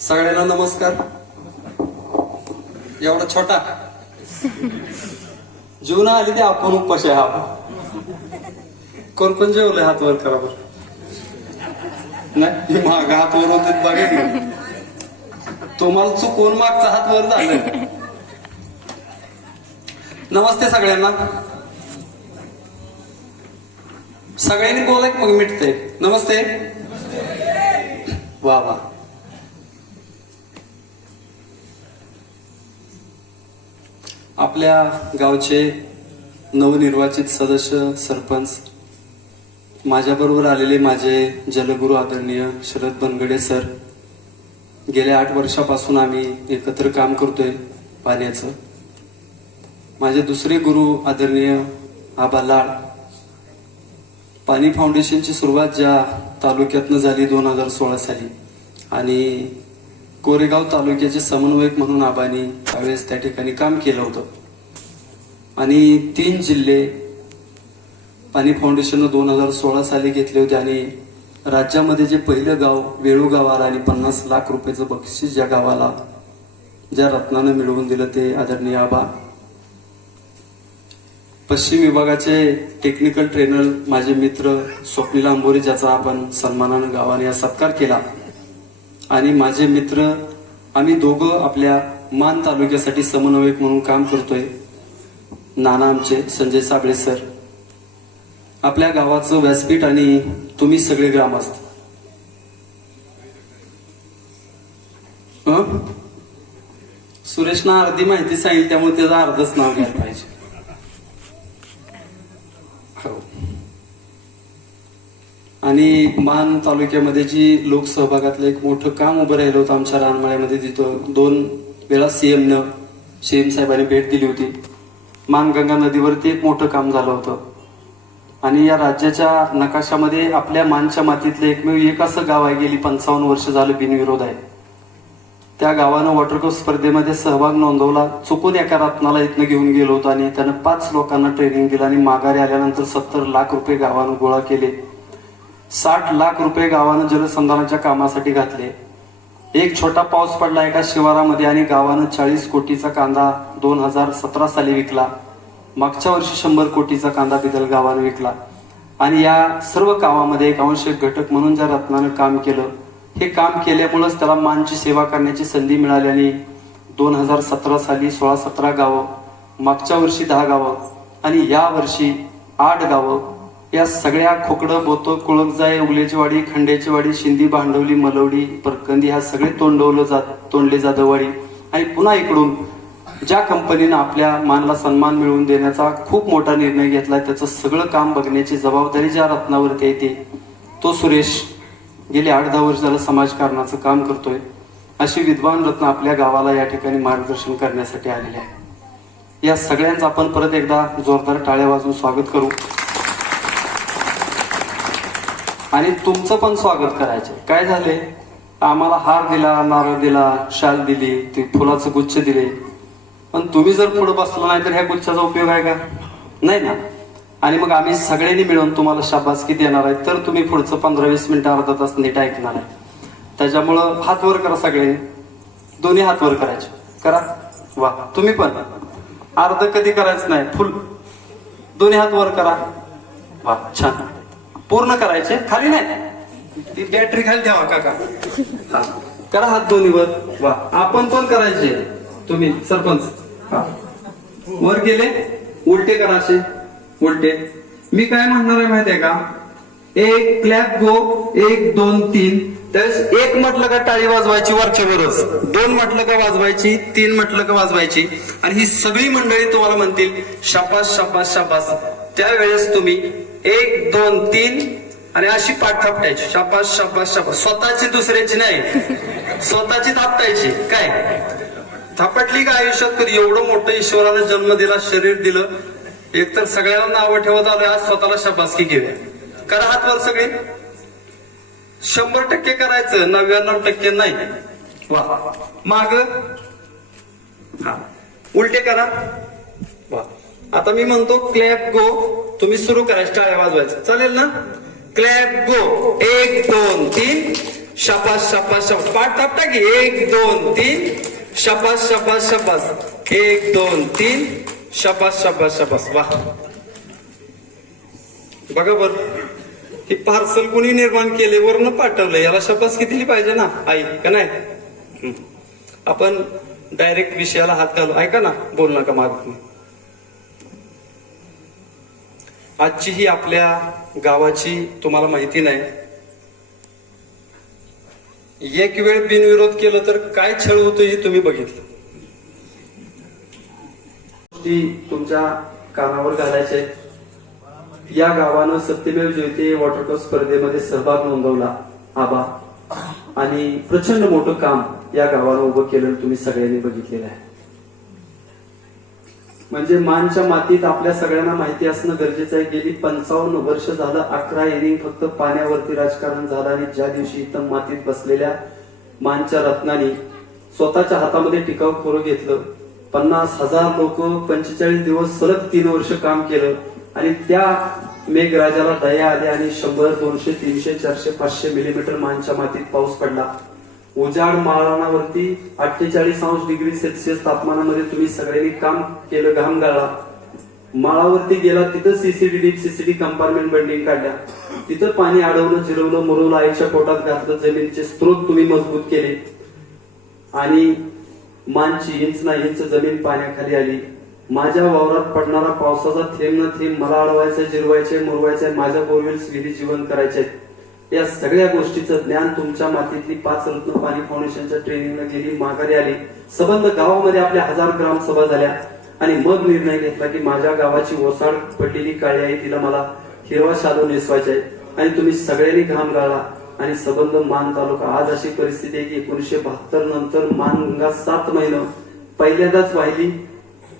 सगळ्यांना नमस्कार. एवढा छोटा जीवना आली ते आपण उपाशी हा. कोण कोण जेवले हात वर करा बरं. नाही माग हात वर होते बघा की. तुम्हाला चुकून मागचा हात वर झालं. नमस्ते सगळ्यांना. सगळ्यांनी बोला की मग मिटते. नमस्ते. वा वा. आपल्या गावचे नवनिर्वाचित सदस्य, सरपंच, माझ्याबरोबर आलेले माझे जलगुरू आदरणीय शरद बनगडे सर. गेल्या 8 वर्षापासून आम्ही एकत्र काम करतोय पाण्याचं. माझे दुसरे गुरु आदरणीय आबा लाड. पाणी फाउंडेशनची सुरुवात ज्या तालुक्यातनं झाली 2016 साली आणि कोरेगाव तालुक्याचे समन्वयक म्हणून आबांनी त्यावेळेस त्या ठिकाणी काम केलं होतं. आणि 3 जिल्हे पाणी फाउंडेशननं 2016 साली घेतले होते आणि राज्यामध्ये जे पहिलं गाव वेळू गाव आलं आणि 50 लाख रुपयाचं बक्षीस ज्या गावाला ज्या रत्नानं मिळवून दिलं ते आदरणीय आबा. पश्चिम विभागाचे टेक्निकल ट्रेनर माझे मित्र स्वप्नील आंबोरे, ज्याचा आपण सन्मानानं गावाने सत्कार केला. आणि माझे मित्र आम्ही दोघं आपल्या मान तालुक्यासाठी समन्वयक म्हणून काम करतोय. नाना आमचे संजय साबळे सर. आपल्या गावाचं व्यासपीठ आणि तुम्ही सगळे ग्रामस्थ. सुरेशना अर्धी माहिती सांगितली त्यामुळे त्याचा अर्धच नाव घ्यायला पाहिजे. आणि मान तालुक्यामध्ये जी लोकसहभागातलं एक मोठं काम उभं राहिलं होतं आमच्या रानमाळ्यामध्ये, तिथं 2 वेळा सीएम साहेबांनी भेट दिली होती. मानगंगा नदीवरती एक मोठं काम झालं होतं. आणि या राज्याच्या नकाशामध्ये आपल्या मानच्या मातीतलं एकमेव एक असं गाव आहे, गेली 55 वर्ष झालं बिनविरोध आहे. त्या गावानं वॉटरकप स्पर्धेमध्ये सहभाग नोंदवला. चुकून एका रत्नाला इथनं घेऊन गेलो होतो आणि त्यानं 5 लोकांना ट्रेनिंग दिलं आणि माघारी आल्यानंतर 70 लाख रुपये गावानं गोळा केले. 60 लाख रुपये गावानं जलसंधारणाच्या कामासाठी घातले. एक छोटा पाऊस पडला एका शिवारामध्ये आणि गावानं 40 कोटीचा कांदा 2017 साली विकला. मागच्या वर्षी 100 कोटीचा कांदा बिदल गावानं विकला. आणि या सर्व कामामध्ये एक आवश्यक घटक म्हणून ज्या रत्नानं काम केलं, हे काम केल्यामुळेच त्याला मानची सेवा करण्याची संधी मिळाली. आणि 2017 साली 16-17 गावं, मागच्या वर्षी 10 गावं आणि या वर्षी 8 गावं, या सगळ्या खोकडं, बोतं, कुळकजाय, उगलेची वाडी, खंड्याची वाडी, शिंदी, भांडवली, मलवडी, परकंदी ह्या सगळे तोंडले जाधववाडी. आणि पुन्हा इकडून ज्या कंपनीनं आपल्या मानला सन्मान मिळवून देण्याचा खूप मोठा निर्णय घेतला, त्याचं सगळं काम बघण्याची जबाबदारी ज्या रत्नावरती येते तो सुरेश गेले 8-10 वर्ष झालं समाजकारणाचं काम करतोय. अशी विद्वान रत्न आपल्या गावाला या ठिकाणी मार्गदर्शन करण्यासाठी आलेले आहे. या सगळ्यांचं आपण परत एकदा जोरदार टाळ्या वाजवून स्वागत करू. आणि तुमचं पण स्वागत करायचं. काय झाले, आम्हाला हार दिला, नारळ दिला, शाल दिली, ते फुलाचं गुच्छ दिले, पण तुम्ही जर पुढे बसला नाही तर ह्या गुच्छाचा उपयोग आहे का? नाही ना. आणि मग आम्ही सगळ्यांनी मिळून तुम्हाला शाबासकी देणार आहे, तर तुम्ही पुढचं 15-20 मिनिटं अर्धा तास नीट ऐकणार आहे. त्याच्यामुळं हात वर करा सगळे. दोन्ही हात वर करायचे. करा. वा. तुम्ही पण अर्ध कधी करायचं नाही, फुल दोन्ही हात वर करा. वा, छान. पूर्ण करायचे, खाली नाही. ती बॅटरी खाली ठेवा काका. हा, करा हात दोन्ही वर. वा. आपण पण करायचे. तुम्ही सरपंच वर गेले, उलटे करा. असे उलटे. मी काय म्हणणार आहे माहिती आहे का, 1 क्लॅप गो, 1 2 3. त्यावेळेस 1 म्हटलं का टाळी वाजवायची वरच्या वरच, 2 म्हटलं का वाजवायची, 3 म्हटलं का वाजवायची. आणि ही सगळी मंडळी तुम्हाला म्हणतील शाबास शाबास शाबास. त्यावेळेस तुम्ही 1 2 3 आणि अशी पाठ थापटायची. शाबास शाबास शाबास. स्वतःची दुसऱ्याची नाही, स्वतःची थापटायची. काय थापटली का आयुष्यात कधी? एवढं मोठं ईश्वरानं जन्म दिला, शरीर दिलं, एकतर सगळ्यांना नावं ठेवत आलोय, आज स्वतःला शाबासकी घेऊया. करा हात वर सगळे. 100% करायचं, 99% नाही. वा. माग. हा, उलटे करा. वा. आता मी म्हणतो क्लॅप गो, तुम्ही सुरू करायचं, टाळ्या वाजवायचं. चालेल ना? क्लॅप गो. 1 2 3 शाबास शाबास शाबास. पाठ थापटा की 1 2 3. शाबास शाबास शाबास. 1 2 3. शाबास शाबास शाबास. वा. बघा बर, हे पार्सल कुणी निर्माण केले, वरनं पाठवलं, याला शाबास किती पाहिजे ना आई का नाही. आपण डायरेक्ट विषयाला हात घालू. ऐका ना, बोल नका माग. आजची ही आपल्या गावाची तुम्हाला माहिती नाही, एक वेळ बिनविरोध केलं तर काय छळ होतो हे तुम्ही बघितलं. ती तुमच्या कानावर घालायचे. या गावानं सत्यमेव जयते वॉटर कप स्पर्धेमध्ये सहभाग नोंदवला आबा, आणि प्रचंड मोठं काम या गावानं उभं केलं, तुम्ही सगळ्यांनी बघितलेलं आहे. म्हणजे मानच्या मातीत आपल्या सगळ्यांना माहिती असणं गरजेचं आहे. गेली 55 वर्ष झालं 11 इनिंग फक्त पाण्यावरती राजकारण झालं, आणि ज्या दिवशी इथं मातीत बसलेल्या मानच्या रत्नांनी स्वतःच्या हातामध्ये टिकाऊ खोरं घेतलं, 50,000 लोक 45 दिवस सलग 3 वर्ष काम केलं, आणि त्या मेघराजाला दया आली आणि 100 200 300 400 500 मिलीमीटर मानच्या मातीत पाऊस पडला. उजाड माळरानावरती 48°C तापमानामध्ये तुम्ही सगळ्यांनी काम केलं, घाम गाळला. माळावरती गेला, तिथं सीसीडी कंपार्टमेंट बिल्डिंग काढल्या, तिथं पाणी अडवलं, जिरवलं, मुरवलं, आईच्या पोटात घातलं, जमिनीचे स्त्रोत तुम्ही मजबूत केले, आणि मानची इंच ना इंच जमीन पाण्याखाली आली. माझ्या वावरात पडणारा पावसाचा थेंब न थेंब मला अडवायचं, जिरवायचे, मुरवायचे, माझ्या बोरवेल्स विहिरी जीवन करायचे. या सगळ्या गोष्टीचं ज्ञान तुमच्या मातीतली 5 रत्न पाणी फाउंडेशनच्या ट्रेनिंगला गेली, माघारी आली. संबंध गावामध्ये आपल्या 1000 ग्राम सभा झाल्या, आणि मग निर्णय घेतला की माझ्या गावाची ओसाड पडलेली काळी आहे, तिला मला हिरवा शालू नेसवायचा आहे. आणि तुम्ही सगळ्यांनी घाम गाळला, आणि संबंध मान तालुका आज अशी परिस्थिती आहे की 1972 नंतर मानगंगा 7 महिने पहिल्यांदाच वाहिली.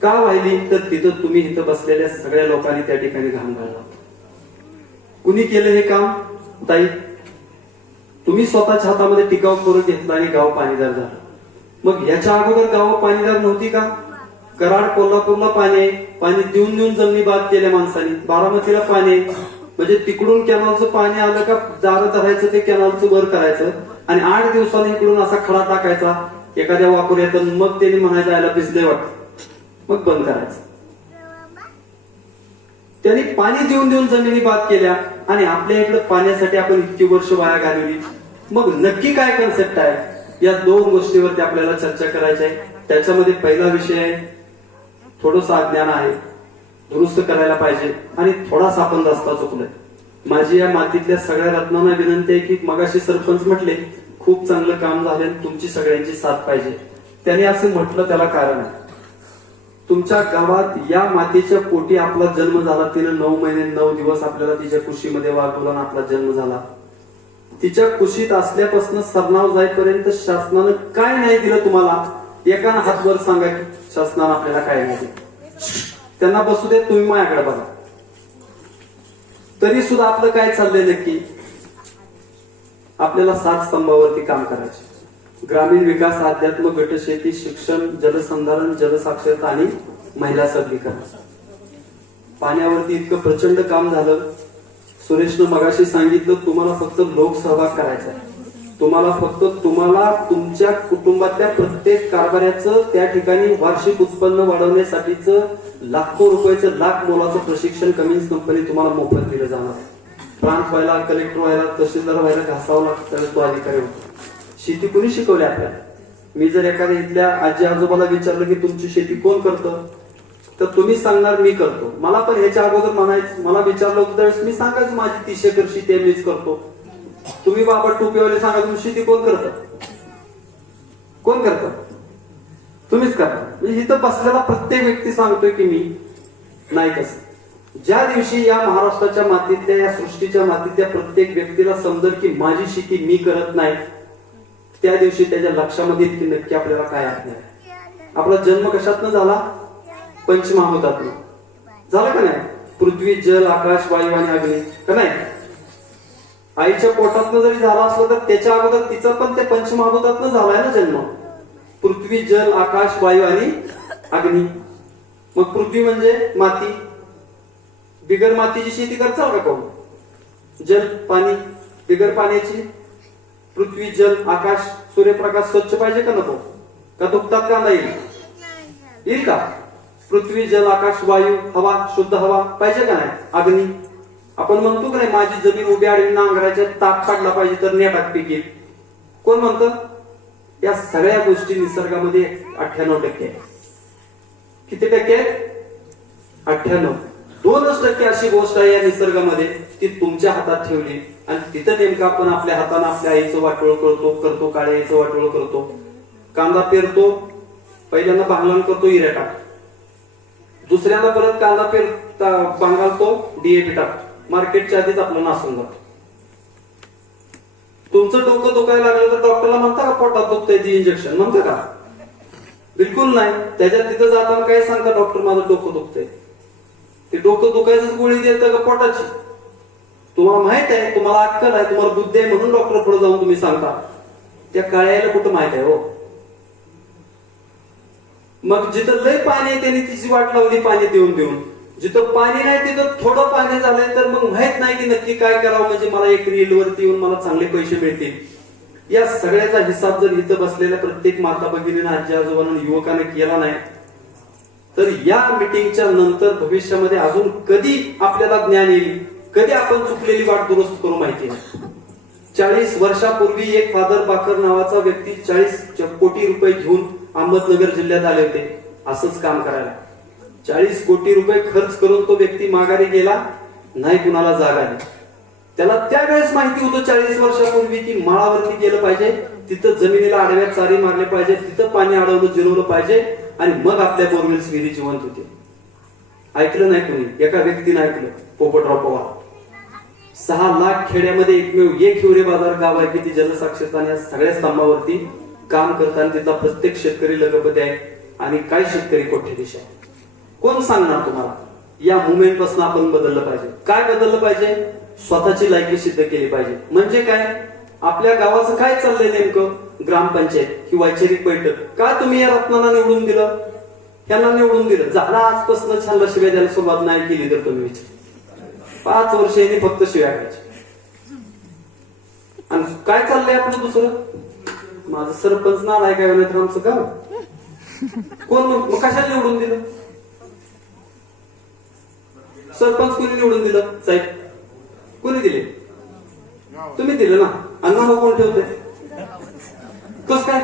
का वाहिली तर तिथं तुम्ही इथं बसलेल्या सगळ्या लोकांनी त्या ठिकाणी घाम गाळला. कुणी केलं हे काम? ताई, तुम्ही स्वतःच्या हातामध्ये टिकाऊ खोरं घेतलं आणि गाव पाणीदार झालं. मग याच्या अगोदर गाव पाणीदार नव्हती का? कराड कोल्हापूरला पाणी पाणी देऊन देऊन जमिनी बाद केल्या माणसांनी. बारामतीला पाणी, म्हणजे तिकडून कॅनॉलचं पाणी आलं का दारं धरायचं, ते कॅनॉलचं वर करायचं, आणि 8 दिवसांनी इकडून असा खडा टाकायचा एखाद्या वापरूयात, मग त्यांनी म्हणायचं यायला भिजले वाटत, मग बंद करायचं. त्यांनी पाणी देऊन देऊन जमिनी बाद केल्या, आणि आपल्या इकडे पाण्यासाठी आपण इतकी वर्ष वाया घालवली. मग नक्की काय कन्सेप्ट आहे? या 2 गोष्टीवरती आपल्याला चर्चा करायची आहे. त्याच्यामध्ये पहिला विषय आहे, थोडंसं अज्ञान आहे, दुरुस्त करायला पाहिजे, आणि थोडासा आपण रस्ता चुकलोय. माझी या मातीतल्या सगळ्या रत्नांना विनंती आहे की मगाशी सरपंच म्हटले खूप चांगलं काम झाले, तुमची सगळ्यांची साथ पाहिजे. त्यांनी असं म्हटलं, त्याला कारण आहे. तुमच्या गावात या मातीच्या पोटी आपला जन्म झाला. तिनं 9 महिने 9 दिवस आपल्याला तिच्या कुशीमध्ये वागवला आणि आपला जन्म झाला. तिच्या कुशीत असल्यापासून सरनाव जाईपर्यंत शासनानं काय नाही दिलं तुम्हाला? एकानं हातवर सांगा की शासनानं आपल्याला काय नाही दिलं. त्यांना बसू दे, तुम्ही माझ्याकडे बघा. तरी सुद्धा आपलं काय चाललंय नक्की? आपल्याला 7 स्तंभावरती काम करायचे. ग्रामीण विकास, अध्यात्म, गटशेती, शिक्षण, जलसंधारण, जलसाक्षरता आणि महिला सबलीकरण. पाण्यावरती इतकं प्रचंड काम झालं. सुरेशनं मगाशी सांगितलं, तुम्हाला फक्त लोकसहभाग करायचा आहे. तुम्हाला तुमच्या कुटुंबातल्या प्रत्येक कारभाराचं त्या ठिकाणी वार्षिक उत्पन्न वाढवण्यासाठीच लाखो रुपयाचं, लाख मोलाचं प्रशिक्षण कमिन्स कंपनी तुम्हाला मोफत दिलं जाणार. प्रांत व्हायला, कलेक्टर व्हायला, तहसीलदार व्हायला घासावं लागतं, तर तो अधिकारी होतो. शेती कोणी शिकवली आपल्याला? मी जर एखाद्या इथल्या आजी आजोबाला विचारलं की तुमची शेती कोण करतं, तर तुम्ही सांगणार मी करतो. मला पण ह्याच्या अगोदर मला विचारलं होतं त्यावेळेस मी सांगायचं माझी 30 एकर शेती आहे, मीच करतो. तुम्ही बाबा टोपीवाले सांगा, तुमची शेती कोण करतं? कोण करतं? तुम्हीच करता. म्हणजे इथं बसलेला प्रत्येक व्यक्ती सांगतोय की मी नाही. कसं ज्या दिवशी या महाराष्ट्राच्या मातीतल्या, या सृष्टीच्या मातीतल्या प्रत्येक व्यक्तीला समजेल की माझी शेती मी करत नाही, त्या दिवशी त्याच्या लक्षामध्ये की नक्की आपल्याला काय आहे. आपला जन्म कशातनं झाला? पंचमहाभूतातनं झाला का नाही? पृथ्वी, जल, आकाश, वायू आणि अग्नी, का नाही? आईच्या पोटातनं जरी झाला असलं तर त्याच्या अगोदर तिचा पण त्या पंचमहाभूतातनं झालाय ना जन्म. पृथ्वी, जल, आकाश, वायू आणि अग्नी. मग पृथ्वी म्हणजे माती. बिगर मातीची शेती करचाल का कोण? जल, पाणी. बिगर पाण्याची पृथ्वी जल आकाश सूर्यप्रकाश स्वच्छ पाहिजे का नको? का दुखतात कांदा येईल का? पृथ्वी जल आकाश वायू हवा शुद्ध हवा पाहिजे का नाही? अग्नी आपण म्हणतो का नाही माझी जमीन उभी आडवी नांगराच्या ताक काढला पाहिजे तर नेटात पीक येईल. कोण म्हणतं? या सगळ्या गोष्टी निसर्गामध्ये 98% आहे. किती टक्के? 98. 2% अशी गोष्ट आहे या निसर्गामध्ये ती तुमच्या हातात ठेवली आणि तिथं नेमकं आपण आपल्या हाताने आपल्या आईचं वाटोळ करतो काळ्या आईचं वाटोळ करतो. कांदा पेरतो, पहिल्यांदा भांगलन करतो इऱ्या टाक, दुसऱ्यांदा परत कांदा बांगालतो डीएपी टाक, मार्केटच्या आधीच आपलं नासून जातो. तुमचं डोकं दुखायला लागलं तर डॉक्टरला म्हणता का पोटात दुखतंय ती इंजेक्शन म्हणता का? बिलकुल नाही. त्याच्यात तिथं जाताना काय सांगता डॉक्टर माझं डोकं दुखतंय? ते डोकं दुखायचं गोळी देतं का पोटाची? तुम्हाला माहित आहे, तुम्हाला अक्कल आहे, तुम्हाला बुद्धी आहे म्हणून डॉक्टर पुढे जाऊन तुम्ही सांगता. त्या काळ्याला कुठं माहित आहे हो? मग जिथं लय पाणी आहे त्यांनी तिची वाट लावली पाणी देऊन. जिथं पाणी नाही तिथं थोडं पाणी झालंय तर मग माहित नाही की नक्की काय करावं म्हणजे मला एक रील वरती येऊन मला चांगले पैसे मिळतील. या सगळ्याचा हिसाब जर इथं बसलेल्या प्रत्येक माता भगिनीनं आजी आजोबांना युवकाने केला नाही तर या मिटिंगच्या नंतर भविष्यामध्ये अजून कधी आपल्याला ज्ञान येईल, कधी आपण चुकलेली वाट दुरुस्त करू माहिती नाही. 40 वर्षापूर्वी एक फादर बाकर नावाचा व्यक्ती 40 कोटी रुपये घेऊन अहमदनगर जिल्ह्यात आले होते असंच काम करायला. 40 कोटी रुपये खर्च करून तो व्यक्ती माघारी गेला नाही, कुणाला जाग आली. त्याला त्यावेळेस माहिती होतं 40 वर्षापूर्वी की माळावरती गेलं पाहिजे, तिथं जमिनीला आडव्या चारी मारले पाहिजे, तिथं पाणी अडवलं जिरवलं पाहिजे आणि मग आपल्या बोरवेल्स विहिरी जिवंत होते. ऐकलं नाही कुणी, एका व्यक्तीने ऐकलं, पोपटराव पवार. 6 लाख खेड्यामध्ये एकमेव एक हिवरे बाजार गाव आहे की ती जनसाक्षरता या सगळ्या स्तंभावरती काम करताना तिथला प्रत्येक शेतकरी लखपती आहे आणि काही शेतकरी कोट्याधीश आहे. कोण सांगणार तुम्हाला? या मुवमेंट पासून आपण बदललं पाहिजे. काय बदललं पाहिजे? स्वतःची लायकी सिद्ध केली पाहिजे. म्हणजे काय? आपल्या गावाचं काय चाललंय नेमकं? ग्रामपंचायत ही वैचारिक बैठक. का तुम्ही या रत्नांना निवडून दिलं, यांना निवडून दिलं? झाला आजपासून छानला शिव्या द्यायला सुरुवात नाही केली तर तुम्ही विचार. 5 वर्ष यांनी फक्त शिव्या घ्यायच्या. आणि काय चाललंय आपलं दुसरं? माझं सरपंच नाव आहे काय नाही तर आमचं गाव कोण मग कशाला निवडून दिलं? सरपंच कोणी निवडून दिलं? साहेब कोणी दिले? तुम्ही दिलं ना. अण्णा मग कोण ठेवते? कस काय?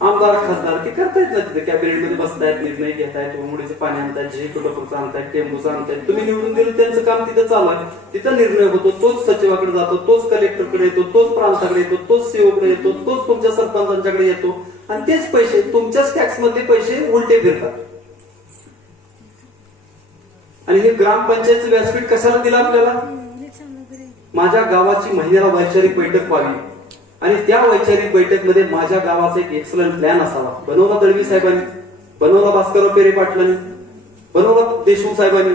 आमदार खासदार ते करतायत ना, तिथे कॅबिनेट मध्ये बसतायत, निर्णय घेतायत, मुडीचं पाणी आणतायत, जे कुटुंबाचं आणतायत, टेंबूचं आणतायत. तुम्ही निवडून दिलं, त्यांचं काम तिथं चालू आहे, तिथं निर्णय होतो, तोच सचिवाकडे जातो, तोच कलेक्टरकडे येतो, तोच प्रांताकडे येतो, तोच सीओकडे येतो, तोच तुमच्या सरपंचांच्याकडे येतो आणि तेच पैसे तुमच्याच टॅक्स मधले पैसे उलटे फिरतात. आणि हे ग्रामपंचायतचं व्यासपीठ कशाला दिलं आपल्याला? माझ्या गावाची महिन्याला वैचारिक बैठक व्हावी आणि त्या वैचारिक बैठक मध्ये माझ्या गावाचा एक एक्सलंट प्लॅन असावा. बनवला दळवी साहेबांनी, बनवला भास्करराव पेरे पाटलांनी, बनवला देशमुख साहेबांनी,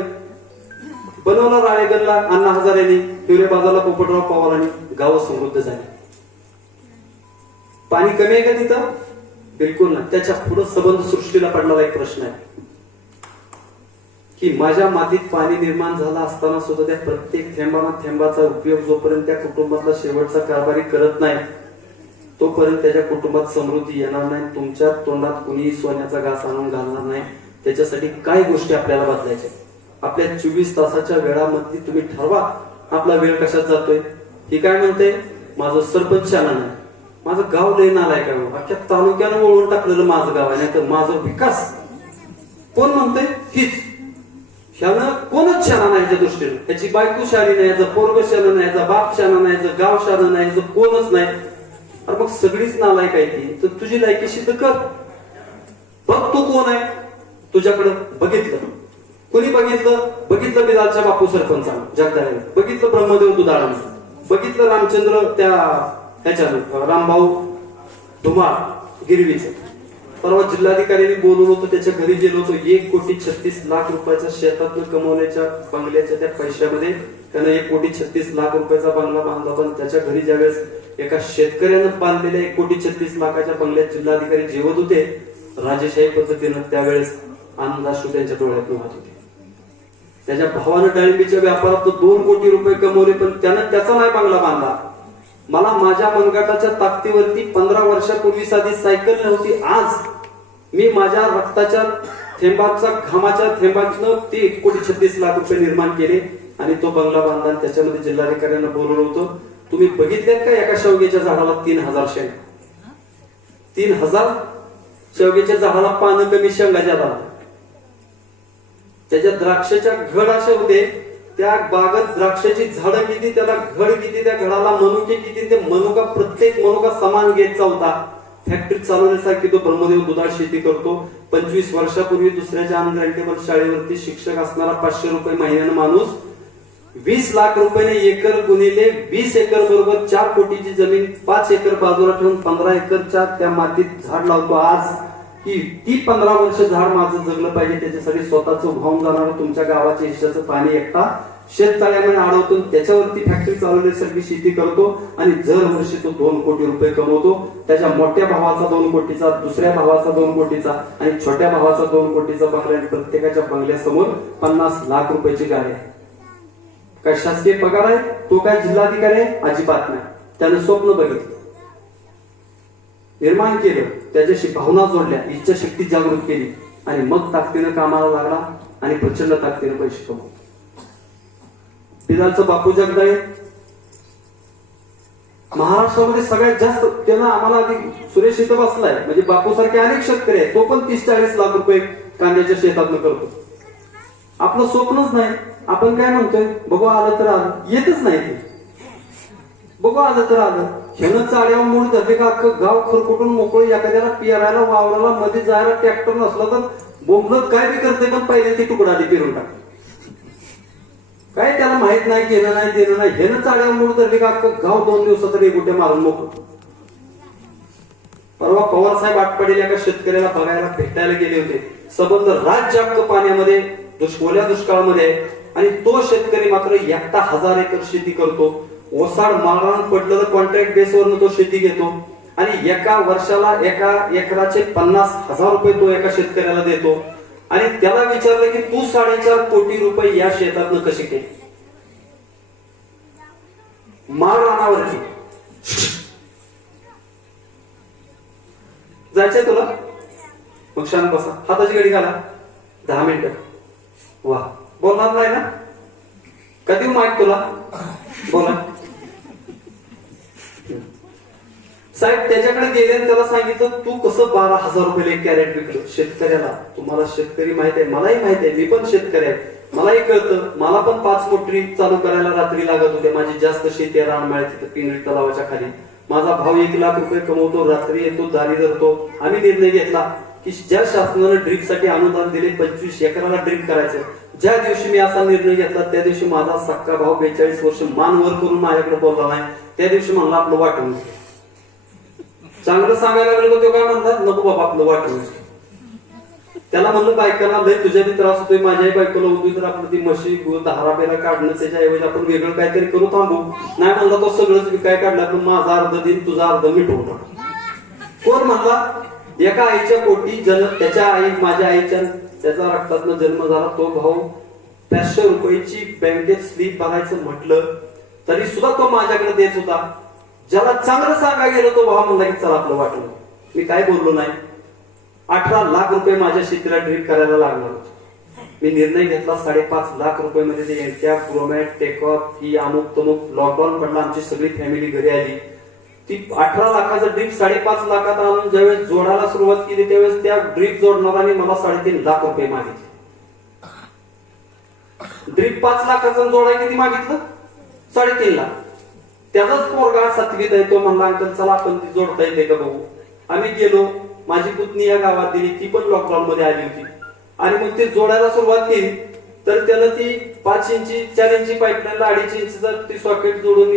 बनवला राळेगणला अण्णा हजारेंनी, हिवरे बाजारला पोपटराव पवारांनी. गावं समृद्ध झाली. पाणी कमी आहे का तिथं? बिलकुल नाही. त्याच्या पुढे संबंध सृष्टीला पडणारा एक प्रश्न आहे की माझ्या मातीत पाणी निर्माण झाला असताना सुद्धा त्या प्रत्येक थेंबाचा उपयोग जोपर्यंत त्या कुटुंबातला शेवटचा कारभारी करत नाही तोपर्यंत त्याच्या कुटुंबात समृद्धी येणार नाही. तुमच्या तोंडात कुणीही सोन्याचा घास आणून घालणार नाही. त्याच्यासाठी काय गोष्टी आपल्याला बदलायच्या? आपल्या 24 तासाच्या वेळामध्ये तुम्ही ठरवा आपला वेळ कशात जातोय. ही काय म्हणते? माझं सरपंच शाळा नाही, माझं गाव लय नालाय काय, अख्ख्या तालुक्यानं वळवून टाकलेलं माझं गाव आहे, नाही तर माझा विकास. कोण म्हणतंय? हीच. ह्यानं कोणच शाना नाही याच्या दृष्टीनं. याची बायको शानी नाही, याचा पोरग शाना नाही, याचा बाप शाना नाही, याचं गाव शाना नाही, याचं कोणच नाही. अरे मग सगळीच नालायक आहे ती, तर तुझी लायकी सिद्ध कर. बघ तू कोण आहे. तुझ्याकडं बघितलं कोणी? बघितलं बिलालच्या बापू सरपंचानं जगदाळ्यानं, बघितलं ब्रह्मदेव दुधाळानं, बघितलं रामचंद्र त्या ह्याच्यानं रामभाऊ धुमाळ गिरवीचं. परवा जिल्हाधिकाऱ्यांनी बोलवलं होतं, त्याच्या घरी गेलो होतो. 1,36,00,000 रुपयाच्या शेतातून कमवल्याच्या बंगल्याच्या त्या पैशामध्ये त्यानं 1,36,00,000 रुपयाचा बंगला बांधला होता. आणि त्याच्या घरी ज्यावेळेस एका शेतकऱ्यानं बांधलेल्या 1,36,00,000च्या बंगल्यात जिल्हाधिकारी जेवत होते राजेशाही पद्धतीनं, त्यावेळेस आनंदाश्रू त्यांच्या डोळ्यात वाहत होते. त्याच्या भावानं डाळिंबीच्या व्यापारात 2 कोटी रुपये कमवले, पण त्यानं त्याचा नाही बंगला बांधला. मला माझ्या मनगटाच्या ताकदीवरती 15 वर्षापूर्वी साधी सायकल नव्हती. आज मी माझ्या रक्ताच्या थेंबाचा घामाच्या थेंबातनं ते 1,36,00,000 रुपये निर्माण केले आणि तो बंगला बांधला आणि त्याच्यामध्ये जिल्हाधिकाऱ्यांना बोलवलं होतं. तुम्ही बघितलेत का एका शेवग्याच्या झाडाला 3,000 शेंगा? 3,000 शेवग्याच्या झाडाला पानं कमी, शेंगा ज्यादा. त्याच्या द्राक्षाच्या घड असे होते, त्या बागत द्राक्षाची झाडं किती, त्याला घड किती, त्या घडाला मनुके किती, ते मनुका प्रत्येक मनुका समान घेत होता. फॅक्टरी चालवण्यासाठी तो ब्रह्मदेव दुधाळ शेती करतो. 25 वर्षापूर्वी दुसऱ्याच्या अनग्रँटेबल शाळेवरती शिक्षक असणारा 500 रुपये महिन्यानं माणूस 20 लाख रुपयाने एकर गुणिले 20 एकर बरोबर 4 कोटीची जमीन 5 एकर बाजूला ठेवून 15 एकरच्या त्या मातीत झाड लावतो. आज की ती 15 वर्ष झाड माझं जगलं पाहिजे, त्याच्यासाठी स्वतःचं वाहून जाणारं तुमच्या गावाच्या हिश्श्याचं पाणी एकटा शेततळ्यामध्ये अडवतो, त्याच्यावरती फॅक्टरी चालवण्यासाठी शेती करतो आणि दरवर्षी तो 2 कोटी रुपये कमवतो. त्याच्या मोठ्या भावाचा 2 कोटीचा, दुसऱ्या भावाचा 2 कोटीचा आणि छोट्या भावाचा 2 कोटीचा बंगला आणि प्रत्येकाच्या बंगल्यासमोर 50 लाख रुपयाची गाडी आहे. काय शासकीय पगार आहे? तो काय जिल्हाधिकारी आहे? अजिबात नाही. त्यानं स्वप्न बघितलं, निर्माण केलं, त्याच्याशी भावना जोडल्या, इच्छाशक्ती जागृत केली आणि मग ताकदीनं कामाला लागला आणि प्रचंड ताकदीनं पैसे कमवले. बिलालचं बापू जगदाळे महाराष्ट्रामध्ये सगळ्यात जास्त, त्यानं आम्हाला आधी सुरेश इथं बसलाय, म्हणजे बापू सारखे अनेक शेतकरी आहेत, तो पण 30-40 लाख रुपये कांद्याच्या शेतातनं करतो. आपलं स्वप्नच नाही. आपण काय म्हणतोय, बघू आलं तर आलं, येतच नाही ते. बघू आलं तर आलं, ह्यानं चाड्यावर मूळ धरले का अख्खं गाव खरकुटून मोकळं, एखाद्याला पेरायला वावराला मध्ये जायला ट्रॅक्टर नसला तर बोंबलत काय बी करते, पण पहिले ती तुकडा आली पेरून टाक. काय त्याला माहित नाही, घेणं नाही देणं नाही. ह्यानं चाड्यावर मूळ धरले का अख्खं गाव 2 दिवसात रेगुट्या मारून मोकळं. परवा पवार साहेब आटपाडीला एका शेतकऱ्याला बघायला भेटायला गेले होते. सबंध राज्य अख्खं पाण्यामध्ये, ओल्या दुष्काळामध्ये, आणि तो शेतकरी मात्र एकटा 1000 एकर शेती करतो. ओसाड माळरान पडलं तर कॉन्ट्रॅक्ट बेसवरनं तो शेती घेतो आणि एका वर्षाला एका एकराचे 50,000 रुपये तो एका शेतकऱ्याला देतो. आणि त्याला विचारलं की तू 4.5 कोटी रुपये या शेतातनं कसे केले? माळरानावरती जायचंय तुला? मग शांत बसा, हाताची घडी घाला, 10 मिनिटं. वा, बोलणार नाही ना? कधी माहित तुला? बोला साहेब. त्याच्याकडे गेले आणि त्याला सांगितलं तू कसं 12,000 रुपये एक कॅरेट विकलं शेतकऱ्याला. तुम्हाला शेतकरी माहित आहे, मलाही माहित आहे, मी पण शेतकरी आहे, मलाही कळतं. मला पण 5 मोटरी चालू करायला रात्री लागत होते. माझी जास्त शेती आहे रानमाळ्यात, तिथं पिंगळी तलावाच्या खाली. माझा भाऊ 1 लाख रुपये कमवतो, रात्री येतो, दारी धरतो. आम्ही निर्णय घेतला की ज्या शासनानं ड्रीपसाठी अनुदान दिले 25 एकराला ड्रीप करायचं, ज्या दिवशी मी असा निर्णय घेतला त्या दिवशी माझा सक्का भाऊ 42 वर्ष मान वर करून माझ्याकडे बोलला नाही. त्या दिवशी म्हणला आपलं वाटून. चांगलं सांगायला लागलं तो काय म्हणतात, नको बाबा आपलं वाटून. त्याला म्हणलं बायकांना लय तुझ्या बी त्रास होतोय, माझ्याही बायकोला उभी, तर आपलं ती म्हशी धारा बेरा काढणं, त्याच्याऐवजी आपण वेगळं काहीतरी करू, थांबू. नाही म्हणला तो सगळंच विकाय काढला, पण माझा अर्ध दिन तुझा अर्ध मिटवू. कोण म्हणला? एका आईच्या पोटी जन्म, त्याच्या आई माझ्या आईच्या त्याचा रक्तातनं जन्म झाला तो भाऊ. 500 रुपयाची बँकेत स्लीप भरायचं म्हटलं तरी सुद्धा तो माझ्याकडे देत होता. ज्याला चांगलं सांगा गेलं तो भाऊ म्हणला की चला आपलं वाटलं. मी काय बोललो नाही. 18 लाख रुपये माझ्या शेतीला ड्रीप करायला लागणार. मी निर्णय घेतला 5.5 लाख रुपये मध्ये ते एंट्या ग्रोमॅट टेकऑफ ही अमुक तमुक. लॉकडाऊन पडला, आमची सगळी फॅमिली घरी आली. ती 18 लाखाचं ड्रीप 5.5 लाखात आणून ज्यावेळेस जोडायला सुरुवात केली त्यावेळेस त्या ड्रीप जोडणाराने मला 3.5 लाख रुपये मागितले. ड्रीप 5 लाखाचं जोडाय किती मागितलं? 3.5 लाख. त्याचाच पोरगा 7वीत आहे, तो म्हणला अंकल चला आपण ती जोडता येते का बघू. आम्ही गेलो, माझी पुतणी या गावात दिली, ती पण लॉकडाऊन मध्ये आली होती आणि मग ते जोडायला सुरुवात केली. तर त्याला ती 5 इंची 4 इंची पाईपलाईनला 2.5 इंचीचं ती सॉकेट जोडून